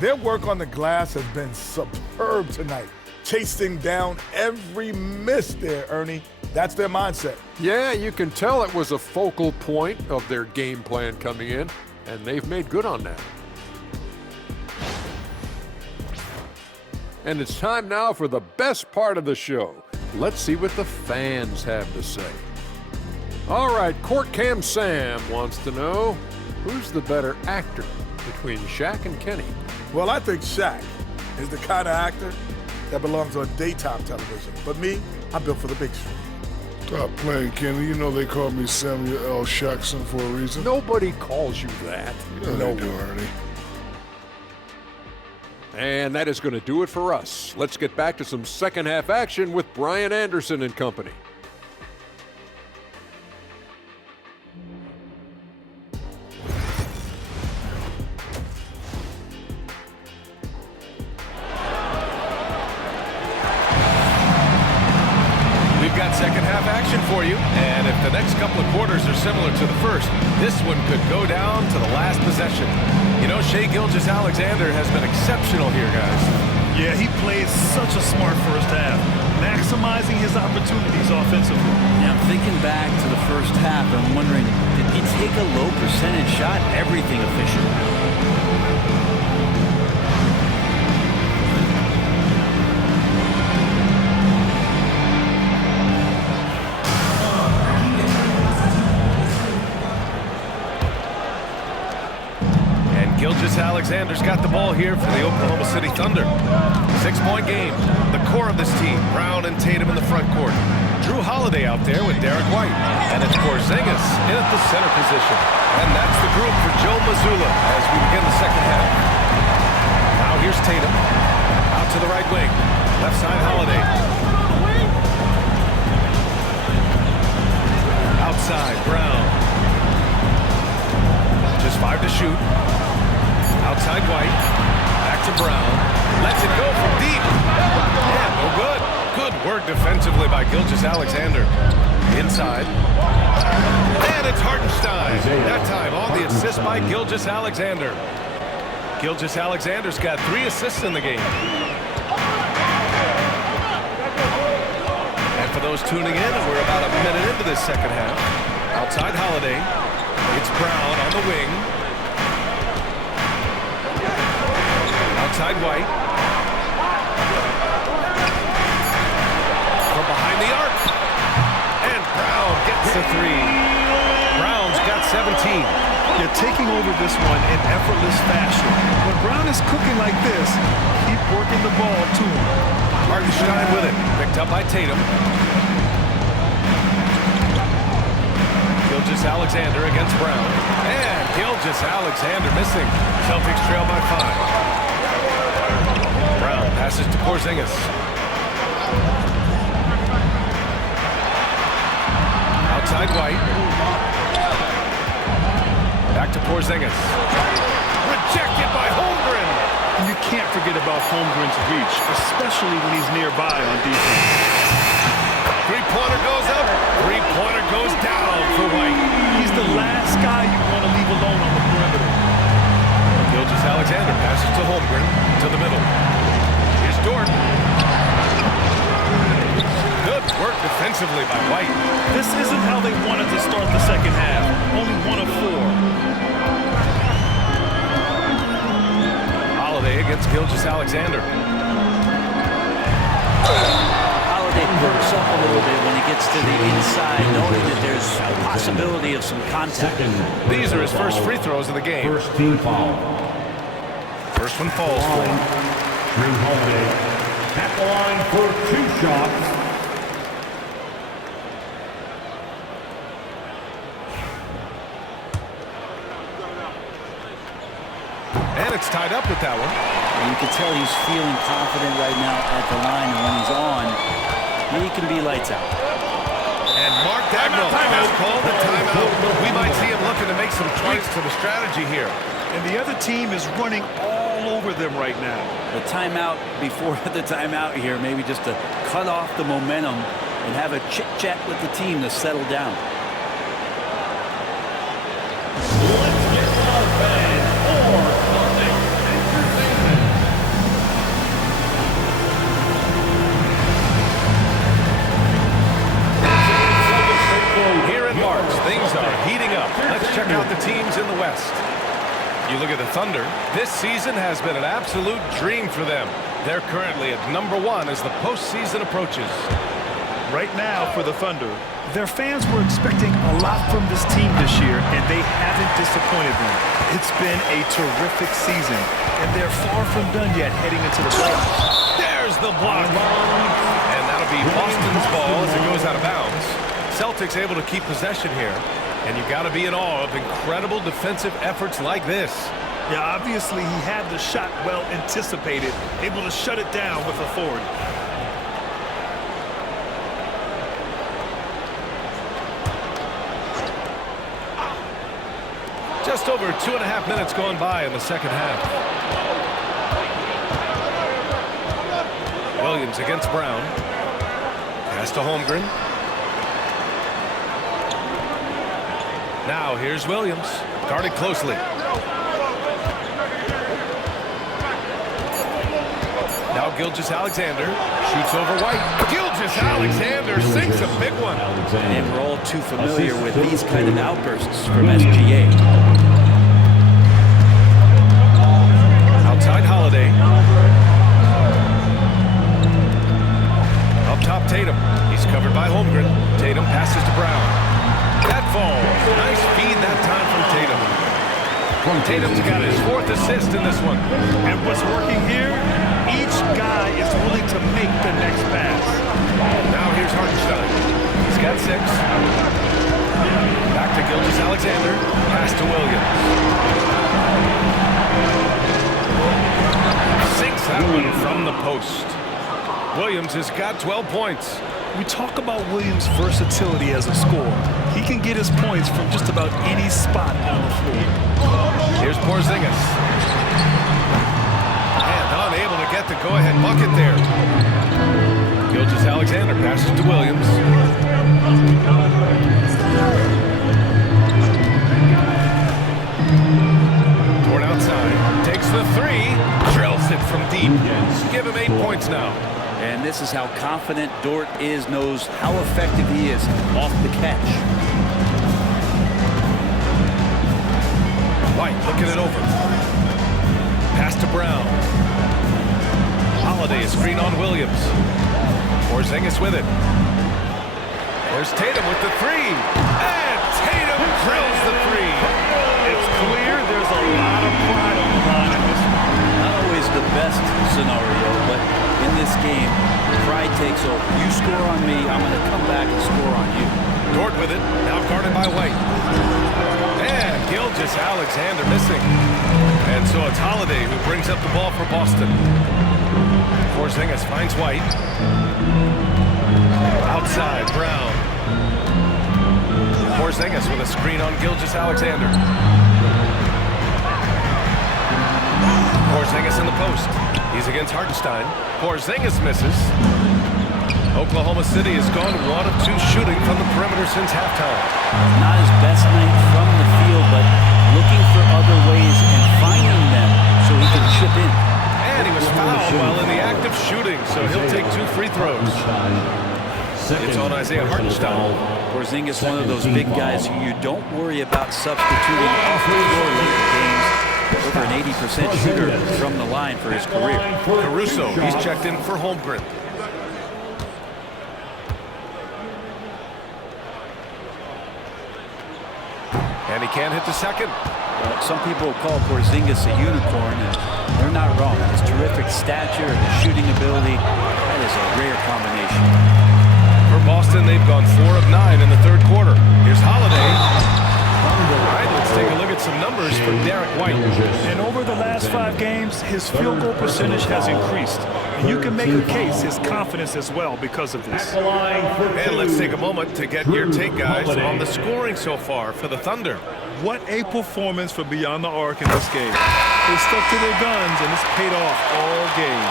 Their work on the glass has been superb tonight. Chasing down every miss there, Ernie. That's their mindset. Yeah, you can tell it was a focal point of their game plan coming in, and they've made good on that. And it's time now for the best part of the show. Let's see what the fans have to say. All right, Court Cam Sam wants to know, who's the better actor between Shaq and Kenny? Well, I think Shaq is the kind of actor that belongs on daytime television. But me, I'm built for the big screen. Stop playing, Kenny. You know they call me Samuel L. Jackson for a reason. Nobody calls you that. Yeah, they do, Ernie. And that is going to do it for us. Let's get back to some second half action with Brian Anderson and company. We've got second half action for you, and if the next couple of quarters are similar to the first, this one could go down to the last possession. You know, Shai Gilgeous-Alexander has been exceptional here, guys. Yeah, he played such a smart first half, maximizing his opportunities offensively. Yeah, I'm thinking back to the first half, and I'm wondering, did he take a low percentage shot? Everything efficient. Gilgeous-Alexander's got the ball here for the Oklahoma City Thunder. 6-point game. The core of this team, Brown and Tatum in the front court. Drew Holiday out there with Derek White. And it's Porzingis in at the center position. And that's the group for Joe Mazzulla as we begin the second half. Now here's Tatum. Out to the right wing. Left side Holiday. Outside Brown. Just 5 to shoot. Outside White, back to Brown, lets it go from deep. Yeah, no good. Good work defensively by Gilgeous-Alexander. Inside. And it's Hartenstein. That time on the assist by Gilgeous-Alexander. Gilgeous-Alexander's got 3 assists in the game. And for those tuning in, we're about a minute into this second half. Outside Holiday. It's Brown on the wing. Outside White. From behind the arc. And Brown gets the 3. Brown's got 17. You're taking over this one in effortless fashion. When Brown is cooking like this, keep working the ball to him. Hartenstein with it. Picked up by Tatum. Gilgeous-Alexander against Brown. And Gilgeous-Alexander missing. Celtics trail by 5. Brown passes to Porzingis. Outside White. Back to Porzingis. Rejected by Holmgren. And you can't forget about Holmgren's reach, especially when he's nearby on defense. Three-pointer goes up. Three-pointer goes down for White. He's the last guy you want to leave alone on the perimeter. Gilgeous-Alexander passes to Holmgren to the middle. Here's Dort. defensively by White. This isn't how they wanted to start the second half. Only 1 of 4. Holiday against Gilgeous-Alexander. Holiday perks up a little bit when he gets to the inside, knowing that there's a possibility of some contact. These are his first free throws of the game. First team foul. First one falls for him. Drew Holiday at the line for 2 shots. And it's tied up with that one. And you can tell he's feeling confident right now at the line, and when he's on, he can be lights out. And Mark Dagnall has called the timeout. We might see him looking to make some tweaks to the strategy here. And the other team is running all over them right now. The timeout before the timeout here, maybe just to cut off the momentum and have a chit-chat with the team to settle down. Let's get love band or something. Here in March, things are heating up. Let's check out the teams in the West. You look at the Thunder. This season has been an absolute dream for them. They're currently at #1 as the postseason approaches. Right now for the Thunder, their fans were expecting a lot from this team this year, and they haven't disappointed them. It's been a terrific season, and they're far from done yet heading into the playoffs. There's the block. And that'll be Boston's ball as it goes out of bounds. Celtics able to keep possession here. And you got to be in awe of incredible defensive efforts like this. Yeah, obviously he had the shot well anticipated, able to shut it down with authority. Just over 2.5 minutes gone by in the second half. Williams against Brown. Pass to Holmgren. Now here's Williams, guarded closely. Now Gilgeous-Alexander shoots over White. Gilgeous-Alexander sinks a big one. And we're all too familiar with these kind of outbursts from SGA. Outside Holiday. Up top Tatum. He's covered by Holmgren. Tatum passes to Brown. That falls. Nice feed that time from Tatum. Tatum's got his 4th assist in this one. And what's working here, each guy is willing to make the next pass. Now here's Hartenstein. He's got 6. Back to Gilgeous-Alexander. Pass to Williams. Sinks that one from the post. Williams has got 12 points. We talk about Williams' versatility as a scorer. He can get his points from just about any spot on the floor. Here's Porzingis. And unable to get the go-ahead bucket there. Gilgeous-Alexander passes to Williams. Torn outside. Takes the 3. Drills it from deep. Give him 8 points now. And this is how confident Dort knows how effective he is off the catch. White looking it over. Pass to Brown. Holiday is screen on Williams. Porzingis with it. There's Tatum with the 3. And Tatum drills the 3. It's clear there's a lot of pride on the line in this one. Not always the best scenario, but in this game, pride takes over. You score on me, I'm going to come back and score on you. Dort with it, now guarded by White. And Gilgeous-Alexander missing. And so it's Holiday who brings up the ball for Boston. Porzingis finds White. Outside, Brown. Porzingis with a screen on Gilgeous-Alexander. Porzingis in the post. He's against Hartenstein. Porzingis misses. Oklahoma City has gone 1 of 2 shooting from the perimeter since halftime. Not his best night from the field, but looking for other ways and finding them so he can chip in. And he was fouled while in the act of shooting, so he'll take 2 free throws. It's on Isaiah Hartenstein. Porzingis, one of those big guys who you don't worry about substituting off the floor late in games. Over an 80% shooter from the line for his career. Caruso, he's checked in for Holmgren. And he can't hit the second. Well, some people call Porzingis a unicorn, and they're not wrong. His terrific stature and his shooting ability, that is a rare combination. For Boston, they've gone 4 of 9 in the third quarter. Here's Holiday. All right, let's take a look at some numbers for Derek White. And over the last 5 games, his field goal percentage has increased. And you can make a case his confidence as well because of this. And let's take a moment to get your take, guys, on the scoring so far for the Thunder. What a performance for Beyond the Arc in this game. They stuck to their guns, and it's paid off all game.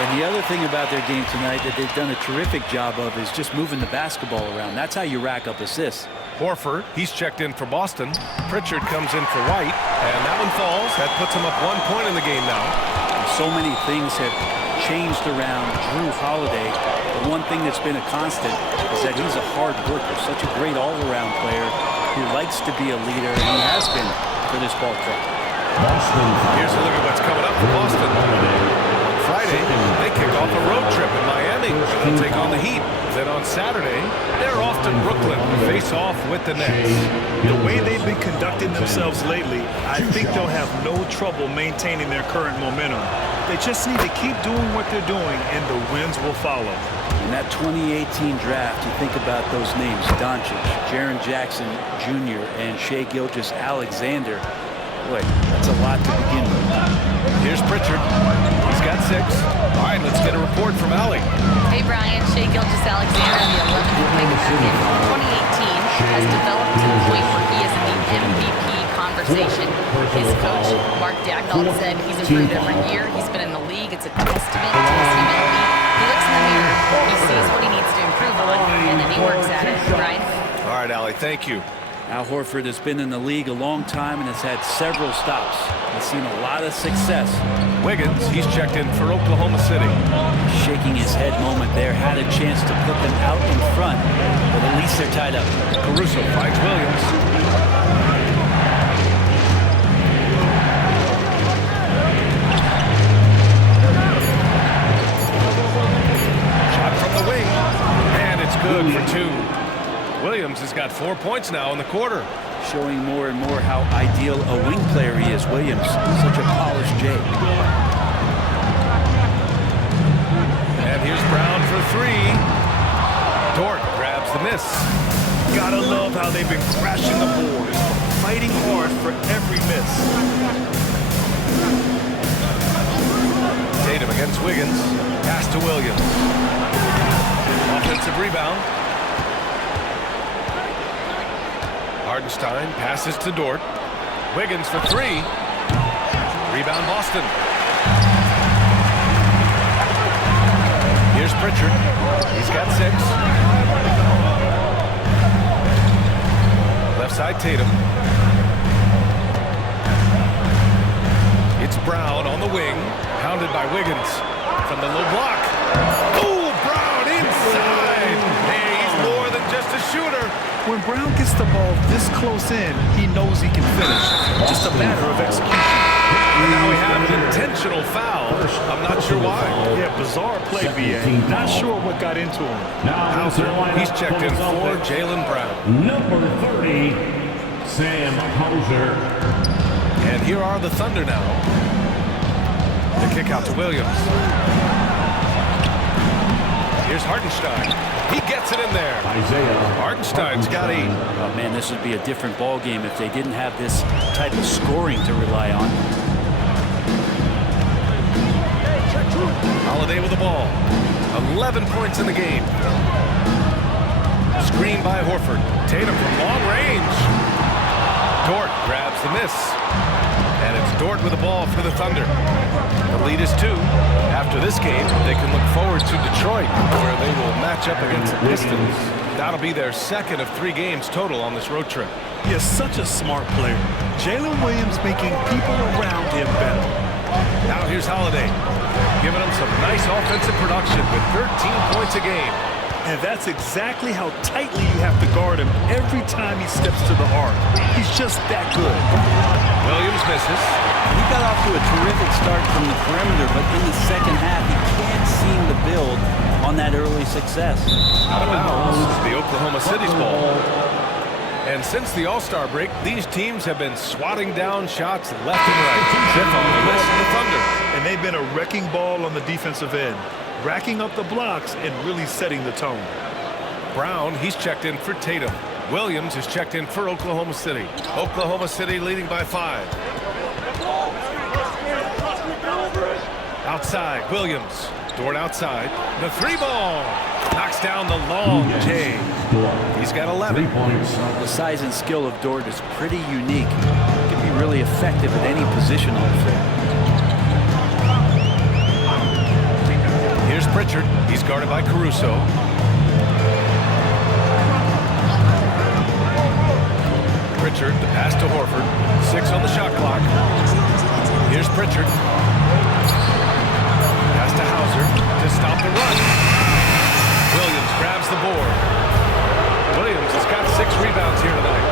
And the other thing about their game tonight that they've done a terrific job of is just moving the basketball around. That's how you rack up assists. Horford, he's checked in for Boston. Pritchard comes in for White, and that one falls. That puts him up 1 point in the game now. And so many things have changed around Jrue Holiday. The one thing that's been a constant is that he's a hard worker, such a great all-around player who likes to be a leader, and he has been for this ball club. Here's a look at what's coming up for Boston. Friday, they kick off a road trip in Miami. They'll take on the Heat. Then on Saturday, they're off to Brooklyn to face off with the Nets. The way they've been conducting themselves lately, I think they'll have no trouble maintaining their current momentum. They just need to keep doing what they're doing, and the wins will follow. In that 2018 draft, you think about those names, Doncic, Jaren Jackson Jr., and Shai Gilgeous-Alexander. Boy, that's a lot to begin with. Here's Pritchard. He's got 6. All right, let's get a report from Allie. Hey, Brian. Shai Gilgeous-Alexander, the 11th pick back in 2018, has developed to the point where he is in the MVP conversation. His coach, Mark Daigneault, said he's improved every year. He's been in the league. It's a testament to his humility. He looks in the mirror. He sees what he needs to improve on, and then he works at it. Brian? All right, Allie, thank you. Al Horford has been in the league a long time and has had several stops. He's seen a lot of success. Wiggins, he's checked in for Oklahoma City. Shaking his head moment there, had a chance to put them out in front, but at least they're tied up. Caruso finds Williams. Shot from the wing, and it's good for 2. Williams has got 4 points now in the quarter. Showing more and more how ideal a wing player he is, Williams. Such a polished J. And here's Brown for 3. Dort grabs the miss. Gotta love how they've been crashing the boards, fighting hard for every miss. Tatum against Wiggins. Pass to Williams. Offensive rebound. Hartenstein passes to Dort. Wiggins for 3. Rebound Boston. Here's Pritchard. He's got 6. Left side Tatum. It's Brown on the wing. Pounded by Wiggins. From the low block. Oh, Brown inside. Hey, he's more than just a shooter. When Brown gets the ball this close in, he knows he can finish. Just a matter of execution. And now we have an intentional foul. I'm not sure why. Yeah, bizarre play, B.A. Not sure what got into him. Hauser, he's checked in for Jaylen Brown. Number 30, Sam Hauser. And here are the Thunder now. The kick out to Williams. Here's Hartenstein. He gets it in there. Hartenstein's got 8. Oh, man, this would be a different ball game if they didn't have this type of scoring to rely on. Holiday with the ball. 11 points in the game. Screen by Horford. Tatum from long range. Dort grabs the miss. And it's Dort with the ball for the Thunder. The lead is 2. After this game, they can look forward to Detroit, where they will match up against the Pistons. That'll be their 2nd of 3 games total on this road trip. He is such a smart player. Jalen Williams making people around him better. Now here's Holiday, giving them some nice offensive production with 13 points a game. And that's exactly how tightly you have to guard him every time he steps to the arc. He's just that good. Williams misses. He got off to a terrific start from the perimeter, but in the second half, he can't seem to build on that early success. Out of bounds. The Oklahoma City's ball. And since the All-Star break, these teams have been swatting down shots left and right. Fifth on the list, the Thunder. And they've been a wrecking ball on the defensive end, racking up the blocks and really setting the tone. Brown, he's checked in for Tatum. Williams is checked in for Oklahoma City. Oklahoma City leading by 5. Outside, Williams. Dort outside. The 3 ball. Knocks down the long J. He's got 11. 3 points. The size and skill of Dort is pretty unique. He can be really effective at any position on the floor. Here's Pritchard. He's guarded by Caruso. Pritchard, the pass to Horford. 6 on the shot clock. Here's Pritchard. Pass to Hauser to stop the run. Williams grabs the board. Williams has got 6 rebounds here tonight.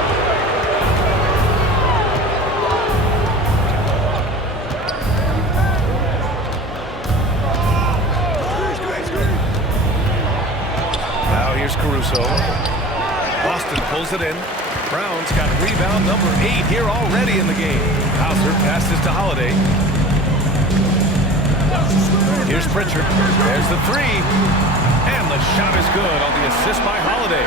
Now here's Caruso. Boston pulls it in. Brown's got rebound number 8 here already in the game. Hauser passes to Holiday. Here's Pritchard. There's the 3. And the shot is good on the assist by Holiday.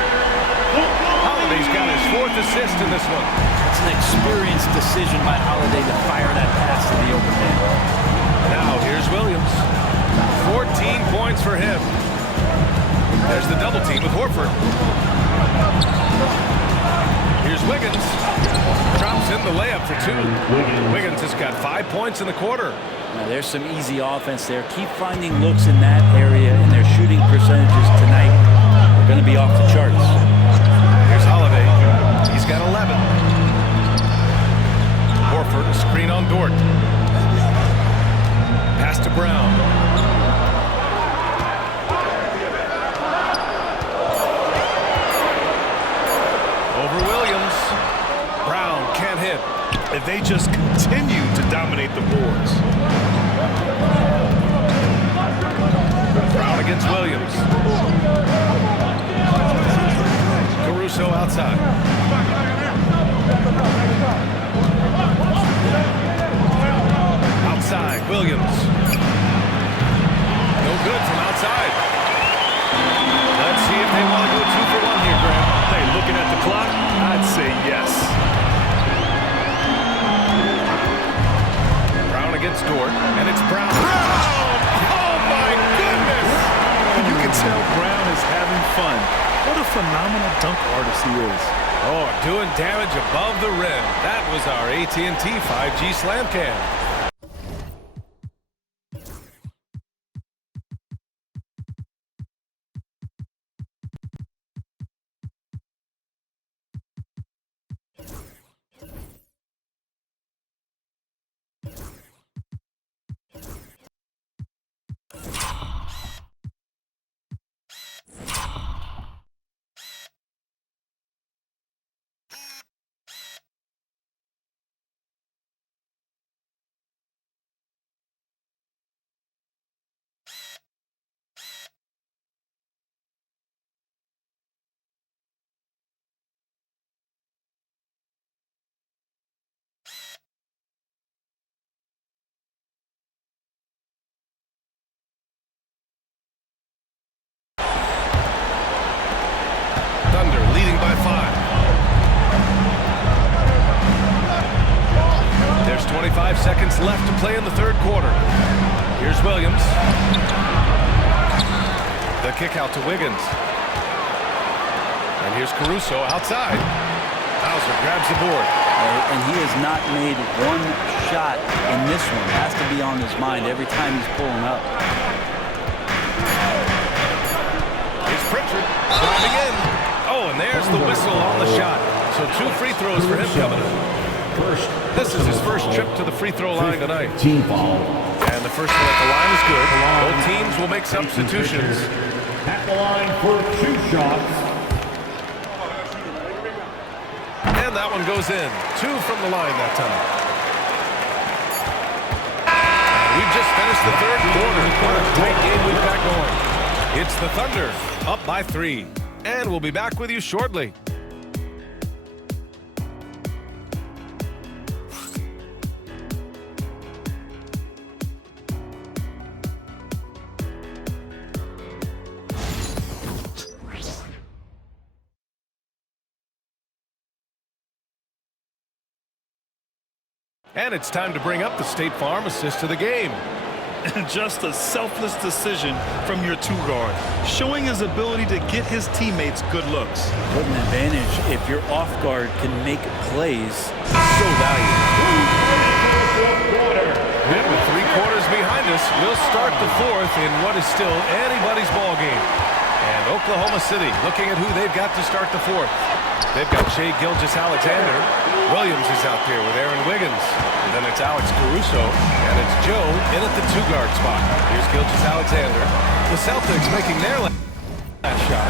Holiday's got his 4th assist in this one. It's an experienced decision by Holiday to fire that pass to the open man. Now here's Williams. 14 points for him. There's the double team with Horford. Here's Wiggins. Drops in the layup for 2. Wiggins has got 5 points in the quarter. Now there's some easy offense there. Keep finding looks in that area, and their shooting percentages tonight are going to be off the charts. Here's Holiday. He's got 11. Horford, a screen on Dort. Pass to Brown. Over Williams. Brown can't hit. And they just continue to dominate the boards. Brown against Williams. Caruso outside. Outside, Williams. No good from outside. Let's see if they want to go 2 for 1 here, Graham. Hey, looking at the clock, I'd say yes. Brown against Dort, and it's Brown. Oh, my goodness! You can tell Brown is having fun. What a phenomenal dunk artist he is. Oh, doing damage above the rim. That was our AT&T 5G Slam Cam. Thunder leading by 5. There's 25 seconds left to play in the 3rd quarter. Here's Williams. The kick out to Wiggins. And here's Caruso outside. Hauser grabs the board. And he has not made one shot in this one. Has to be on his mind every time he's pulling up. Here's Pritchard driving in. Oh, and there's the whistle on the shot. So 2 free throws for him coming up. This is his first trip to the free throw line tonight. Team foul. And the first one at the line is good. Both teams will make substitutions. At the line for 2 shots. And that one goes in. 2 from the line that time. We've just finished the third quarter. What a tight game we've got going. It's the Thunder up by 3. And we'll be back with you shortly. And it's time to bring up the State Farm assist of the game. Just a selfless decision from your 2-guard, showing his ability to get his teammates good looks. What an advantage if your off guard can make plays. So valuable. And with 3 quarters behind us, we'll start the 4th in what is still anybody's ball game. And Oklahoma City looking at who they've got to start the 4th. They've got Shai Gilgeous-Alexander. Williams is out there with Aaron Wiggins. And then it's Alex Caruso. And it's Joe in at the 2-guard spot. Here's Gilgeous-Alexander. The Celtics making their last shot.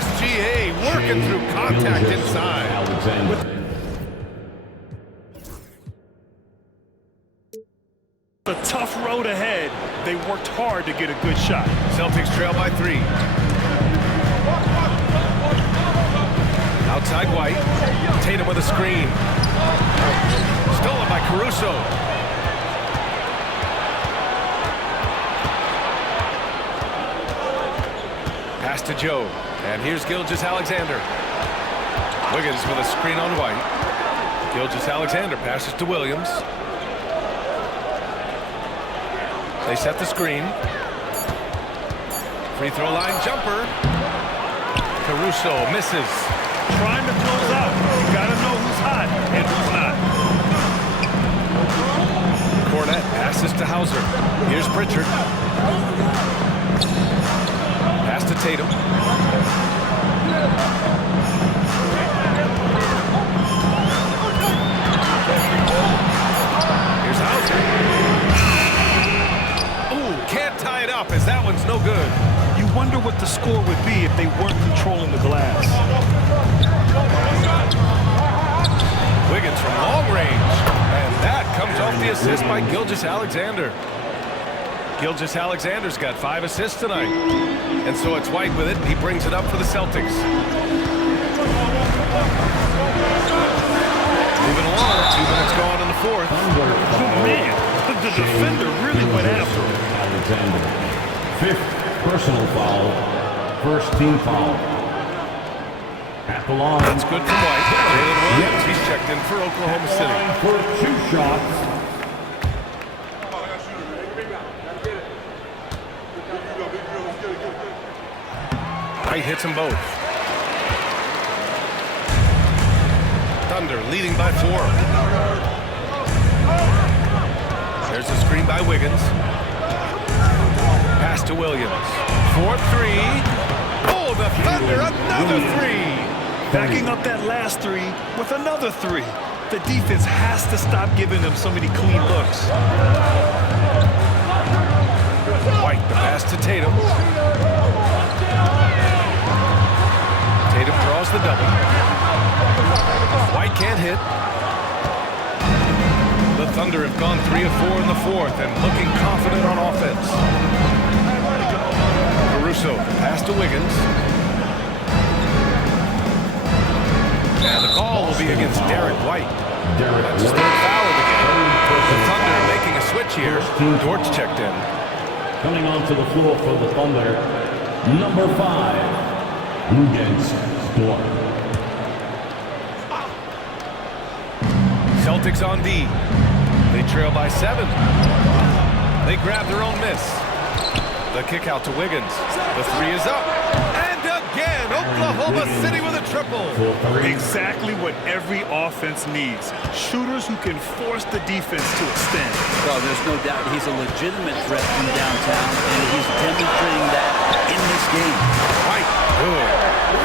SGA working through contact inside. The tough road ahead. They worked hard to get a good shot. Celtics trail by 3. Outside White. Tatum with a screen. Stolen by Caruso. Pass to Joe. And here's Gilgeous-Alexander. Wiggins with a screen on White. Gilgeous-Alexander passes to Williams. They set the screen. Free throw line jumper. Caruso misses. Trying to close out. You gotta know who's hot and who's not. Cornette passes to Hauser. Here's Pritchard. Pass to Tatum. Here's Hauser. Can't tie it up as that one's no good. You wonder what the score would be if they weren't controlling the glass. Wiggins from long range. And that comes off the assist by Gilgeous-Alexander. Gilgeous-Alexander's got 5 assists tonight. And so it's White with it. He brings it up for the Celtics. Moving along. 2 minutes gone in the 4th. Oh, man. The defender really went after him. Alexander. 5th personal foul. First team foul. At the line. That's good for White. Jalen Williams, he's checked in for Oklahoma City. For 2 shots. White hits them both. Thunder leading by 4. There's a screen by Wiggins. Pass to Williams. 4-3. Oh, the Thunder, another 3. Backing up that last 3 with another 3. The defense has to stop giving them so many clean looks. White, the pass to Tatum. Tatum draws the double. White can't hit. The Thunder have gone 3 of 4 in the 4th and looking confident on offense. Caruso, pass to Wiggins. And the call will be against Derek White. That's his 3rd foul of the game. The Thunder making a switch here. Dortch checked in. Coming onto the floor for the Thunder, number 5, Luguentz Dort. Celtics on D. They trail by 7. They grab their own miss. The kick out to Wiggins. The 3 is up. And again, Oklahoma City with a triple. Exactly what every offense needs. Shooters who can force the defense to extend. Well, there's no doubt he's a legitimate threat from downtown, and he's demonstrating that in this game. Right. Good.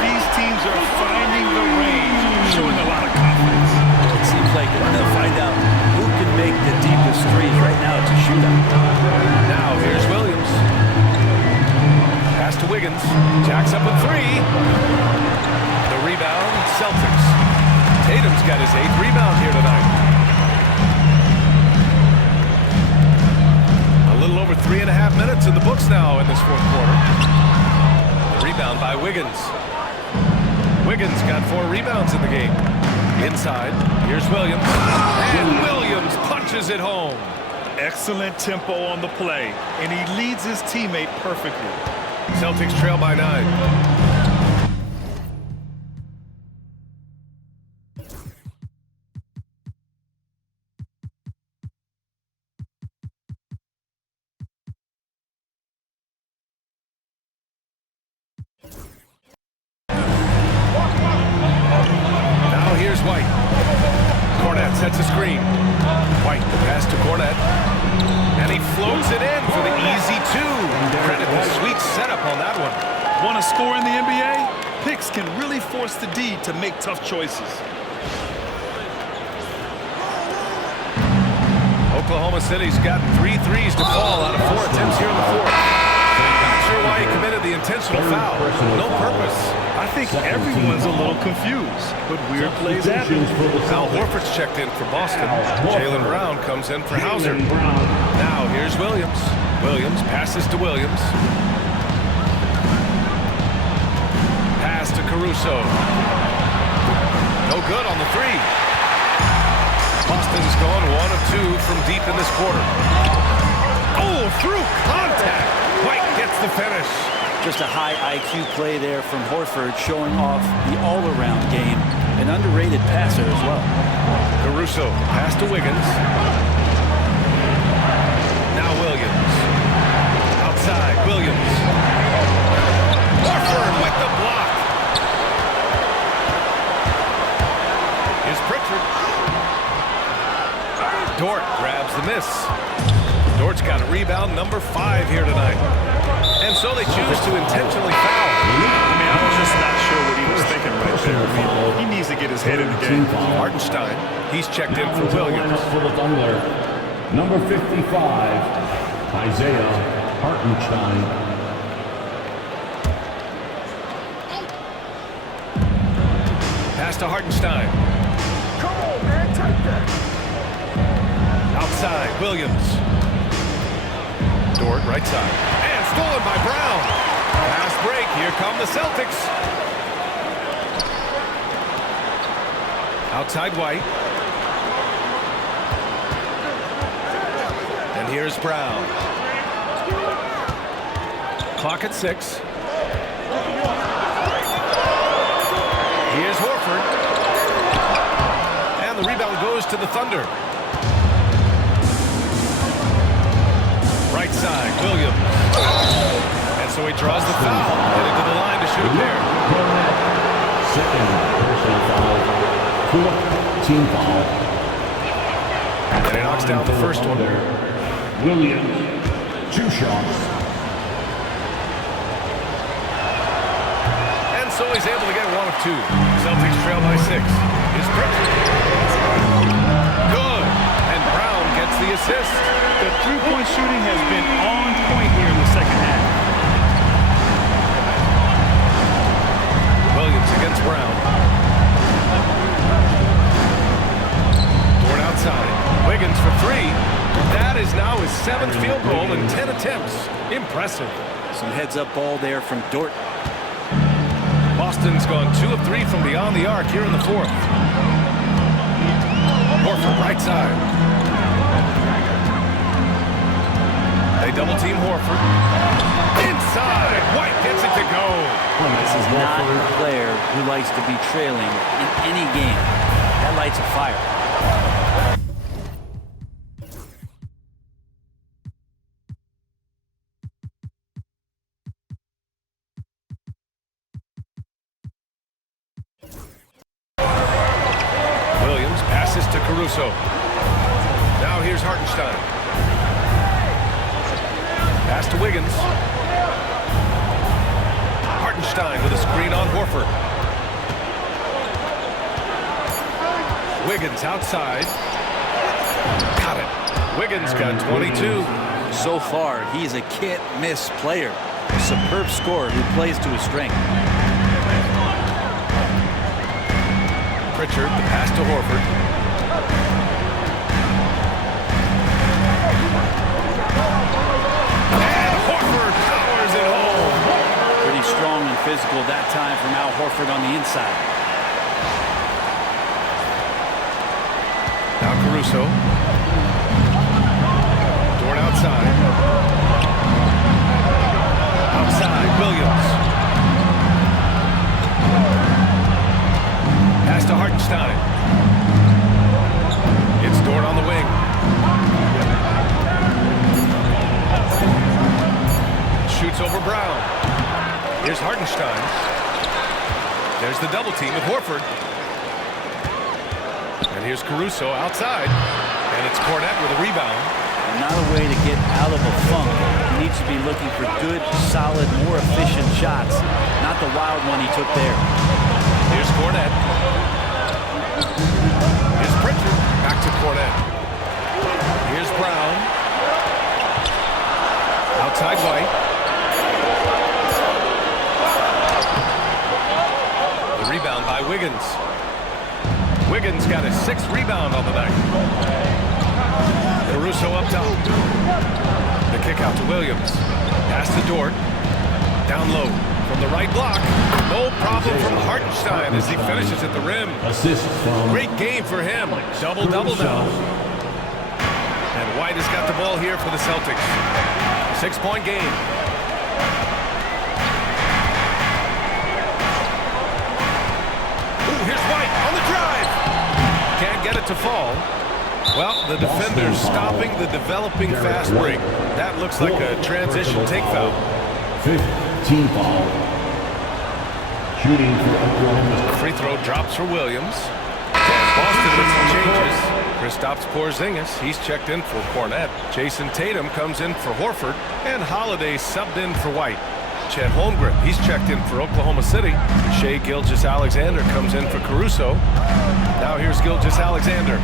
These teams are finding the range, showing a lot of confidence. It seems like we're going to find out who can make the deepest missed threes. Right now it's a shootout. Now here's Williams. Pass to Wiggins. Jacks up a three. The rebound, Celtics. Tatum's got his 8th rebound here tonight. A little over 3.5 minutes in the books now in this fourth quarter. The rebound by Wiggins. Wiggins got 4 rebounds in the game. Inside, here's Williams. And Williams punches it home. Excellent tempo on the play, and he leads his teammate perfectly. Celtics trail by 9. Now here's White. Cornette sets a screen. White, the pass to Cornette. And he floats it in for the easy 2. Credit the sweet setup on that one. Want to score in the NBA? Picks can really force the D to make tough choices. Oklahoma City's got 3 threes to fall out of 4 attempts here in the fourth. Not sure why he committed the intentional foul. No purpose. I think everyone's a little confused, but weird plays happen. Al Horford's checked in for Boston. Jaylen Brown comes in for Hauser. Now here's Williams. Williams passes to Williams. Pass to Caruso. No good on the 3. Boston's gone 1 of 2 from deep in this quarter. Oh, through contact. White gets the finish. Just a high IQ play there from Horford, showing off the all-around game. An underrated passer as well. Caruso, pass to Wiggins. Now Williams. Outside, Williams. Horford with the block. Here's Pritchard. Dort grabs the miss. Dort's got a rebound, number 5 here tonight. And so they choose to intentionally foul. I was just not sure what he was thinking right there. He needs to get his head in the game. Hartenstein, he's checked in for Williams. For the Thunder, number 55, Isaiah Hartenstein. Pass to Hartenstein. Come on, man, take that. Outside, Williams. Dort, right side. And stolen by Brown. Fast break. Here come the Celtics. Outside White. And here's Brown. Clock at 6. Here's Horford. And the rebound goes to the Thunder. Right side, Williams. And so he draws the foul. Headed to the line to shoot there. Second personal foul. 4th team foul. And he knocks down the first one. Williams, 2 shots. And so he's able to get 1 of 2. Celtics trail by 6. His Pritchard. Good. And Brown gets the assist. The three-point shooting has been on point here in the second half. Williams against Brown. Dort outside. Wiggins for 3. That is now his 7th field goal in 10 attempts. Impressive. Some heads-up ball there from Dort. Boston's gone 2 of 3 from beyond the arc here in the fourth. Horford right side. They double team Horford. Inside. White gets it to go. This is not a player who likes to be trailing in any game. That lights a fire. Williams passes to Caruso. Now here's Hartenstein. Pass to Wiggins. Hartenstein with a screen on Horford. Wiggins outside. Got it. Wiggins got 22. So far, he's a can't-miss player. A superb scorer who plays to his strength. Pritchard, the pass to Horford. And Horford powers it home. Pretty strong and physical that time from Al Horford on the inside. Now Caruso. Dort outside. Outside, Williams. Pass to Hartenstein. It's Dort on the wing. Shoots over Brown. Here's Hartenstein. There's the double team with Horford. And here's Caruso outside. And it's Cornette with a rebound. Not a way to get out of a funk. He needs to be looking for good, solid, more efficient shots. Not the wild one he took there. Here's Cornette. Here's Pritchard. Back to Cornette. Here's Brown. Outside White. The rebound by Wiggins. Wiggins got his 6th rebound on the night. Caruso up top. The kick out to Williams. Pass to Dort. Down low from the right block. No problem from Hartenstein as he finishes at the rim. Assist from Great game for him. Double-double now. And White has got the ball here for the Celtics. 6-point game. Ooh, here's White on the drive. Can't get it to fall. Well, the defender's stopping the developing fast break. That looks like a transition take foul. 15 foul. Shooting for Oklahoma. Free throw drops for Williams. Boston with some changes. Kristaps Porzingis, he's checked in for Cornette. Jason Tatum comes in for Horford. And Holiday subbed in for White. Chet Holmgren, he's checked in for Oklahoma City. Shai Gilgeous-Alexander comes in for Caruso. Now here's Gilgeous-Alexander.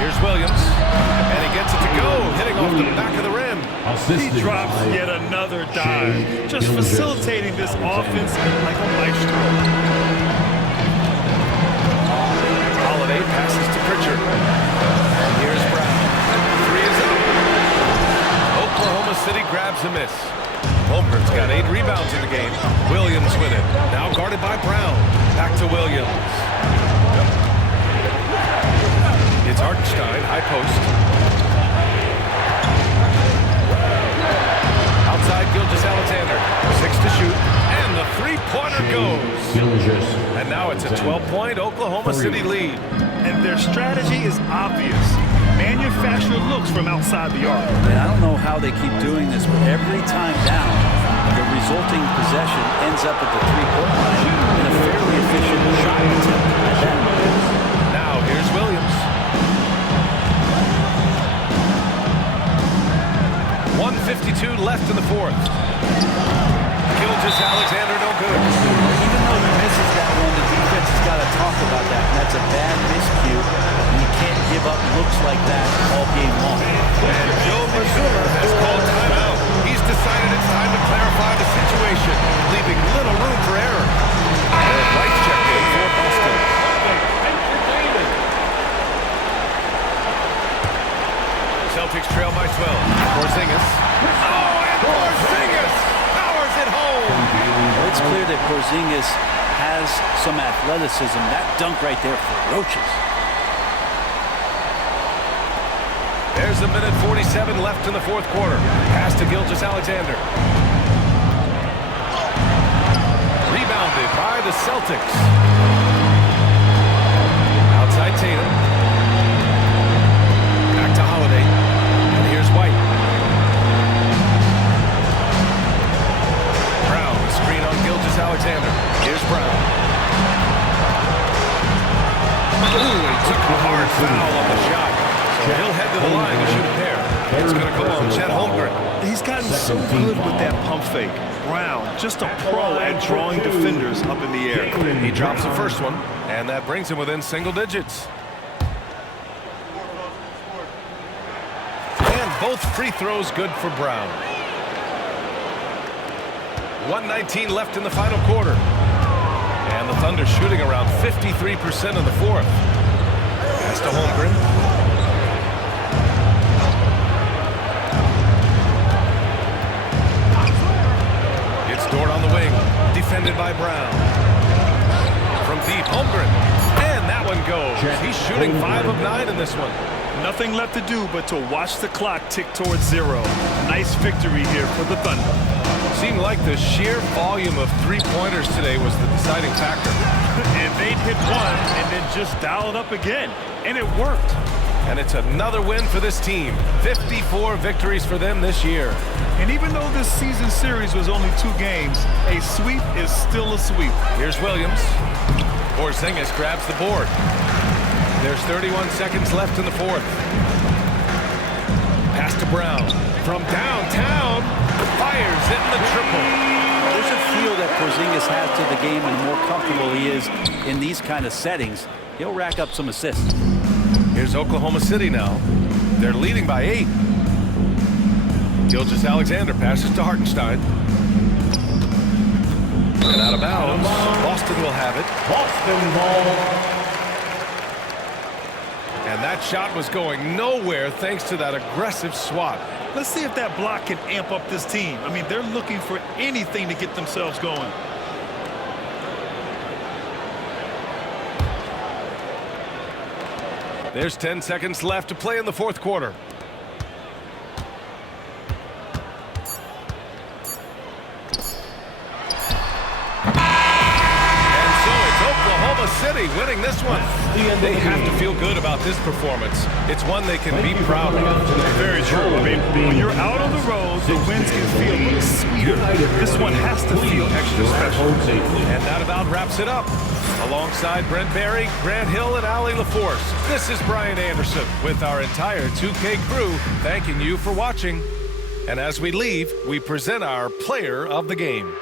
Here's Williams, and he gets it to go, hitting off the back of the rim. He drops yet another dive, just facilitating this offense like a maestro. Holiday passes to Pritchard. And here's Brown. 3 is up. Oklahoma City grabs a miss. Holmgren's got 8 rebounds in the game. Williams with it. Now guarded by Brown. Back to Williams. It's Hartenstein, high post. Outside Gilgeous-Alexander. 6 to shoot. And the three-pointer goes. And now it's a 12-point Oklahoma City lead. And their strategy is obvious. Manufacture looks from outside the arc. And I don't know how they keep doing this, but every time down, the resulting possession ends up at the three-point line in a fairly efficient shot attempt. Now here's Williams. 1:52 left in the fourth. Gilgeous-Alexander no good. Even though he misses that one, the defense has got to talk about that. And that's a bad miscue. And you can't give up looks like that all game long. And Joe Mazzulla has called timeout. He's decided it's time to clarify the situation, leaving little room for error. Eric White checked in for Boston. Celtics trail by 12. Porzingis. Oh, and Porzingis powers it home. Well, it's clear that Porzingis has some athleticism. That dunk right there, ferocious. There's a minute 47 left in the fourth quarter. Pass to Gilgeous-Alexander. Rebounded by the Celtics. Outside Tatum. Back to Holiday. And here's White. Brown, screen on Gilgeous-Alexander. Here's Brown. Ooh, he took a hard foul on the shot. So he'll head to the line to shoot a pair. It's going to go on Chet Holmgren. He's gotten so good with that pump fake. Brown, just a pro at drawing defenders up in the air. He drops the first one, and that brings him within single digits. Both free throws good for Brown. 1:19 left in the final quarter. And the Thunder shooting around 53% in the fourth. Pass to Holmgren. It's Dort on the wing. Defended by Brown. From deep, Holmgren. And that one goes. He's shooting 5 of 9 in this one. Nothing left to do but to watch the clock tick towards 0. Nice victory here for the Thunder. Seemed like the sheer volume of three-pointers today was the deciding factor. And they'd hit one and then just dial it up again. And it worked. And it's another win for this team. 54 victories for them this year. And even though this season series was only 2 games, a sweep is still a sweep. Here's Williams. Porzingis grabs the board. There's 31 seconds left in the fourth. Pass to Brown. From downtown, fires it in the triple. There's a feel that Porzingis has to the game, and the more comfortable he is in these kind of settings, he'll rack up some assists. Here's Oklahoma City now. They're leading by 8. Gilgeous-Alexander passes to Hartenstein. And out of bounds. Boston will have it. Boston ball. And that shot was going nowhere thanks to that aggressive swat. Let's see if that block can amp up this team. I mean, they're looking for anything to get themselves going. There's 10 seconds left to play in the fourth quarter. And so it's Oklahoma City winning this one. They have to feel good about this performance. It's one they can be proud of. Very true. I mean, when you're out on the road, the wins can feel a little sweeter. This one has to feel extra special. And that about wraps it up. Alongside Brent Barry, Grant Hill, and Allie LaForce, this is Brian Anderson with our entire 2K crew thanking you for watching. And as we leave, we present our player of the game.